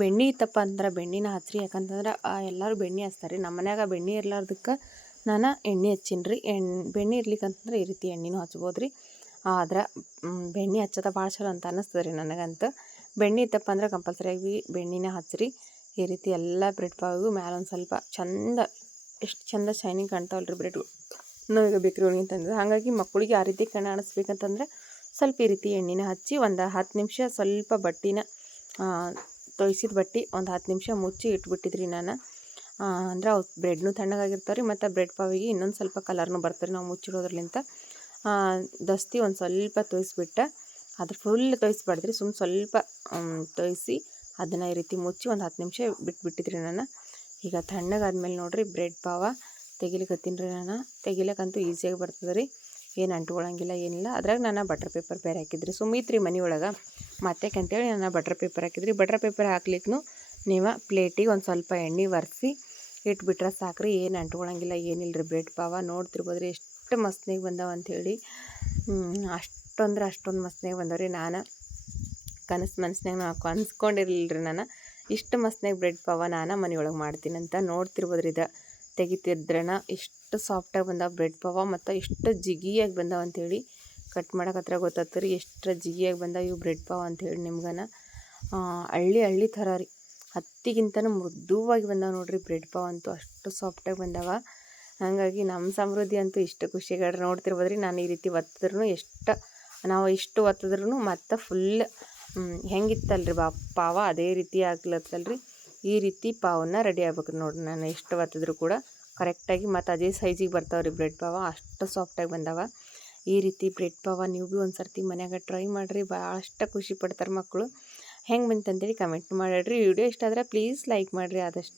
ಬೆಣ್ಣೆ ಇತ್ತಪ್ಪ ಅಂದ್ರೆ ಬೆಣ್ಣಿನ ಹಚ್ರಿ, ಯಾಕಂತಂದ್ರೆ ಎಲ್ಲರೂ ಬೆಣ್ಣೆ ಹಚ್ತಾರೆ. ನಮ್ಮ ಮನ್ಯಾಗ ಬೆಣ್ಣೆ ಇರ್ಲಾರ್ದಕ್ಕೆ ನಾನು ಎಣ್ಣೆ ಹಚ್ಚೀನಿ ರೀ. ಬೆಣ್ಣೆ ಇರ್ಲಿಕ್ಕಂತಂದ್ರೆ ಈ ರೀತಿ ಎಣ್ಣೆನೂ ಹಚ್ಬೋದು ರೀ. ಆದ್ರೆ ಬೆಣ್ಣೆ ಹಚ್ಚೋದ ಭಾಳ ಚಲೋ ಅಂತ ಅನ್ನಿಸ್ತದೆ ರೀ ನನಗಂತೂ. ಬೆಣ್ಣೆ ಇತ್ತಪ್ಪ ಅಂದ್ರೆ ಕಂಪಲ್ಸರಿಯಾಗಿ ಬೆಣ್ಣೆನ ಹಚ್ಚಿರಿ. ಈ ರೀತಿ ಎಲ್ಲ ಬ್ರೆಡ್ ಪಾವಿಗೂ ಮ್ಯಾಲ ಒಂದು ಸ್ವಲ್ಪ ಚಂದ, ಎಷ್ಟು ಚಂದ ಶೈನಿಂಗ್ ಕಾಣ್ತಾವಲ್ರಿ ಬ್ರೆಡ್ಗಳು ನಾವೀಗ ಬೇಕ್ರಿ ಒಳಗೆ ತಂದಿದ್ದು. ಹಾಗಾಗಿ ಮಕ್ಕಳಿಗೆ ಆ ರೀತಿ ಕಾಣಿಸ್ಬೇಕಂತಂದ್ರೆ ಸ್ವಲ್ಪ ಈ ರೀತಿ ಎಣ್ಣೆನ ಹಚ್ಚಿ ಒಂದು 10 ನಿಮಿಷ ಸ್ವಲ್ಪ ಬಟ್ಟಿನ ತೊಯ್ಸಿದ ಬಟ್ಟೆ ಒಂದು 10 ನಿಮಿಷ ಮುಚ್ಚಿ ಇಟ್ಬಿಟ್ಟಿದ್ರಿ ನಾನು. ಅಂದ್ರೆ ಅವು ಬ್ರೆಡ್ನು ತಣ್ಣಗಾಗಿರ್ತಾವೆ ರೀ, ಮತ್ತು ಬ್ರೆಡ್ ಪಾವಿಗೆ ಇನ್ನೊಂದು ಸ್ವಲ್ಪ ಕಲರ್ನು ಬರ್ತಾರೆ ನಾವು ಮುಚ್ಚಿಡೋದ್ರಲಿಂತ. ದಸ್ತಿ ಒಂದು ಸ್ವಲ್ಪ ತೊಯ್ಸ್ಬಿಟ್ಟು, ಅದ್ರ ಫುಲ್ ತೊಯ್ಸ್ಬಾರ್ದ್ರಿ, ಸ್ವಲ್ಪ ತೊಯ್ಸಿ ಅದನ್ನು ಈ ರೀತಿ ಮುಚ್ಚಿ ಒಂದು 10 ನಿಮಿಷ ಬಿಟ್ಬಿಟ್ಟಿದ್ರಿ ನಾನು. ಈಗ ತಣ್ಣಗಾದ್ಮೇಲೆ ನೋಡಿರಿ ಬ್ರೆಡ್ ಪಾವ ತೆಗಿಲಿಕತ್ತೀನಿ ರೀ ನಾನು. ತೆಗಿಲಿಕ್ಕಂತೂ ಈಸಿಯಾಗಿ ಬರ್ತದೆ ರೀ, ಏನು ಅಂಟ್ಕೊಳ್ಳಂಗಿಲ್ಲ ಏನಿಲ್ಲ. ಅದ್ರಾಗ ನಾನು ಬಟರ್ ಪೇಪರ್ ಬೇರೆ ಹಾಕಿದ್ರಿ. ಸುಮಿತ್ರಿ ಮನೆ ಒಳಗೆ ಮತ್ತೆಕಂತೇಳಿ ನಾನು ಬಟರ್ ಪೇಪರ್ ಹಾಕಿದ್ರಿ. ಬಟರ್ ಪೇಪರ್ ಹಾಕ್ಲಿಕ್ಕೂ ನೀವು ಪ್ಲೇಟಿಗೆ ಒಂದು ಸ್ವಲ್ಪ ಎಣ್ಣೆ ಒರೆಸಿ ಇಟ್ಬಿಟ್ರೆ ಸಾಕ್ರಿ, ಏನು ಅಂಟ್ಕೊಳ್ಳಂಗಿಲ್ಲ ಏನಿಲ್ಲ ರೀ. ಬ್ರೆಡ್ ಪಾವ ನೋಡ್ತಿರ್ಬೋದು ರೀ ಎಷ್ಟು ಮಸ್ತ್ನಾಗ ಬಂದಾವ ಅಂಥೇಳಿ. ಅಷ್ಟೊಂದ್ರೆ ಅಷ್ಟೊಂದು ಮಸ್ತ್ನಾಗ ಬಂದವ್ರಿ. ನಾನು ಮನಸ್ನಾಗ ಅನ್ಸ್ಕೊಂಡಿರಲಿಲ್ಲ ರೀ ನಾನು ಇಷ್ಟು ಮಸ್ತ್ನಾಗ ಬ್ರೆಡ್ ಪಾವ ನಾನು ಮನೆಯೊಳಗೆ ಮಾಡ್ತೀನಂತ. ನೋಡ್ತಿರ್ಬೋದು ರೀ, ಇದು ತೆಗಿತಿದ್ರನ ಎಷ್ಟು ಸಾಫ್ಟಾಗಿ ಬಂದಾವ ಬ್ರೆಡ್ ಪಾವ, ಮತ್ತು ಎಷ್ಟು ಜಿಗಿಯಾಗಿ ಬಂದಾವ ಅಂಥೇಳಿ. ಕಟ್ ಮಾಡೋಕತ್ರ ಗೊತ್ತಾಗ್ತದೆ ರೀ ಎಷ್ಟು ಜಿಗಿಯಾಗಿ ಬಂದಾವ ಇವು ಬ್ರೆಡ್ ಪಾವ ಅಂಥೇಳಿ. ನಿಮ್ಗನ ಹಳ್ಳಿ ಥರ ರೀ, ಹತ್ತಿಗಿಂತನೂ ಮೃದುವಾಗಿ ಬಂದಾವ ನೋಡಿರಿ ಬ್ರೆಡ್ ಪಾವ ಅಂತೂ, ಅಷ್ಟು ಸಾಫ್ಟಾಗಿ ಬಂದಾವ. ಹಾಗಾಗಿ ನಮ್ಮ ಸಮೃದ್ಧಿ ಅಂತೂ ಇಷ್ಟು ಖುಷಿಗಾಡ್ರಿ. ನೋಡ್ತಿರ್ಬೋದು ರೀ, ನಾನು ಈ ರೀತಿ ಒತ್ತಿದ್ರೂ ನಾವು ಇಷ್ಟು ಒತ್ತಿದ್ರೂ ಮತ್ತು ಫುಲ್ ಹೆಂಗಿತ್ತಲ್ರಿ ಪಾವ ಅದೇ ರೀತಿ ಆಗ್ಲತ್ತಲ್ರಿ. ಈ ರೀತಿ ಪಾವನ್ನ ರೆಡಿ ಆಗ್ಬೇಕು ನೋಡಿರಿ. ನಾನು ಎಷ್ಟು ಒತ್ತಿದ್ರು ಕೂಡ ಕರೆಕ್ಟಾಗಿ ಮತ್ತು ಅದೇ ಸೈಜಿಗೆ ಬರ್ತಾವೆ ರೀ ಬ್ರೆಡ್ ಪಾವ, ಅಷ್ಟು ಸಾಫ್ಟಾಗಿ ಬಂದಾವ. ಈ ರೀತಿ ಬ್ರೆಡ್ ಪಾವ ನೀವು ಭೀ ಒಂದು ಸರ್ತಿ ಮನ್ಯಾಗ ಟ್ರೈ ಮಾಡಿರಿ, ಭಾಳಷ್ಟು ಖುಷಿ ಪಡ್ತಾರೆ ಮಕ್ಕಳು. ಹೆಂಗೆ ಬಂತಂತೇಳಿ ಕಮೆಂಟ್ ಮಾಡಿರಿ. ವಿಡಿಯೋ ಇಷ್ಟ ಆದರೆ ಪ್ಲೀಸ್ ಲೈಕ್ ಮಾಡಿರಿ ಆದಷ್ಟು.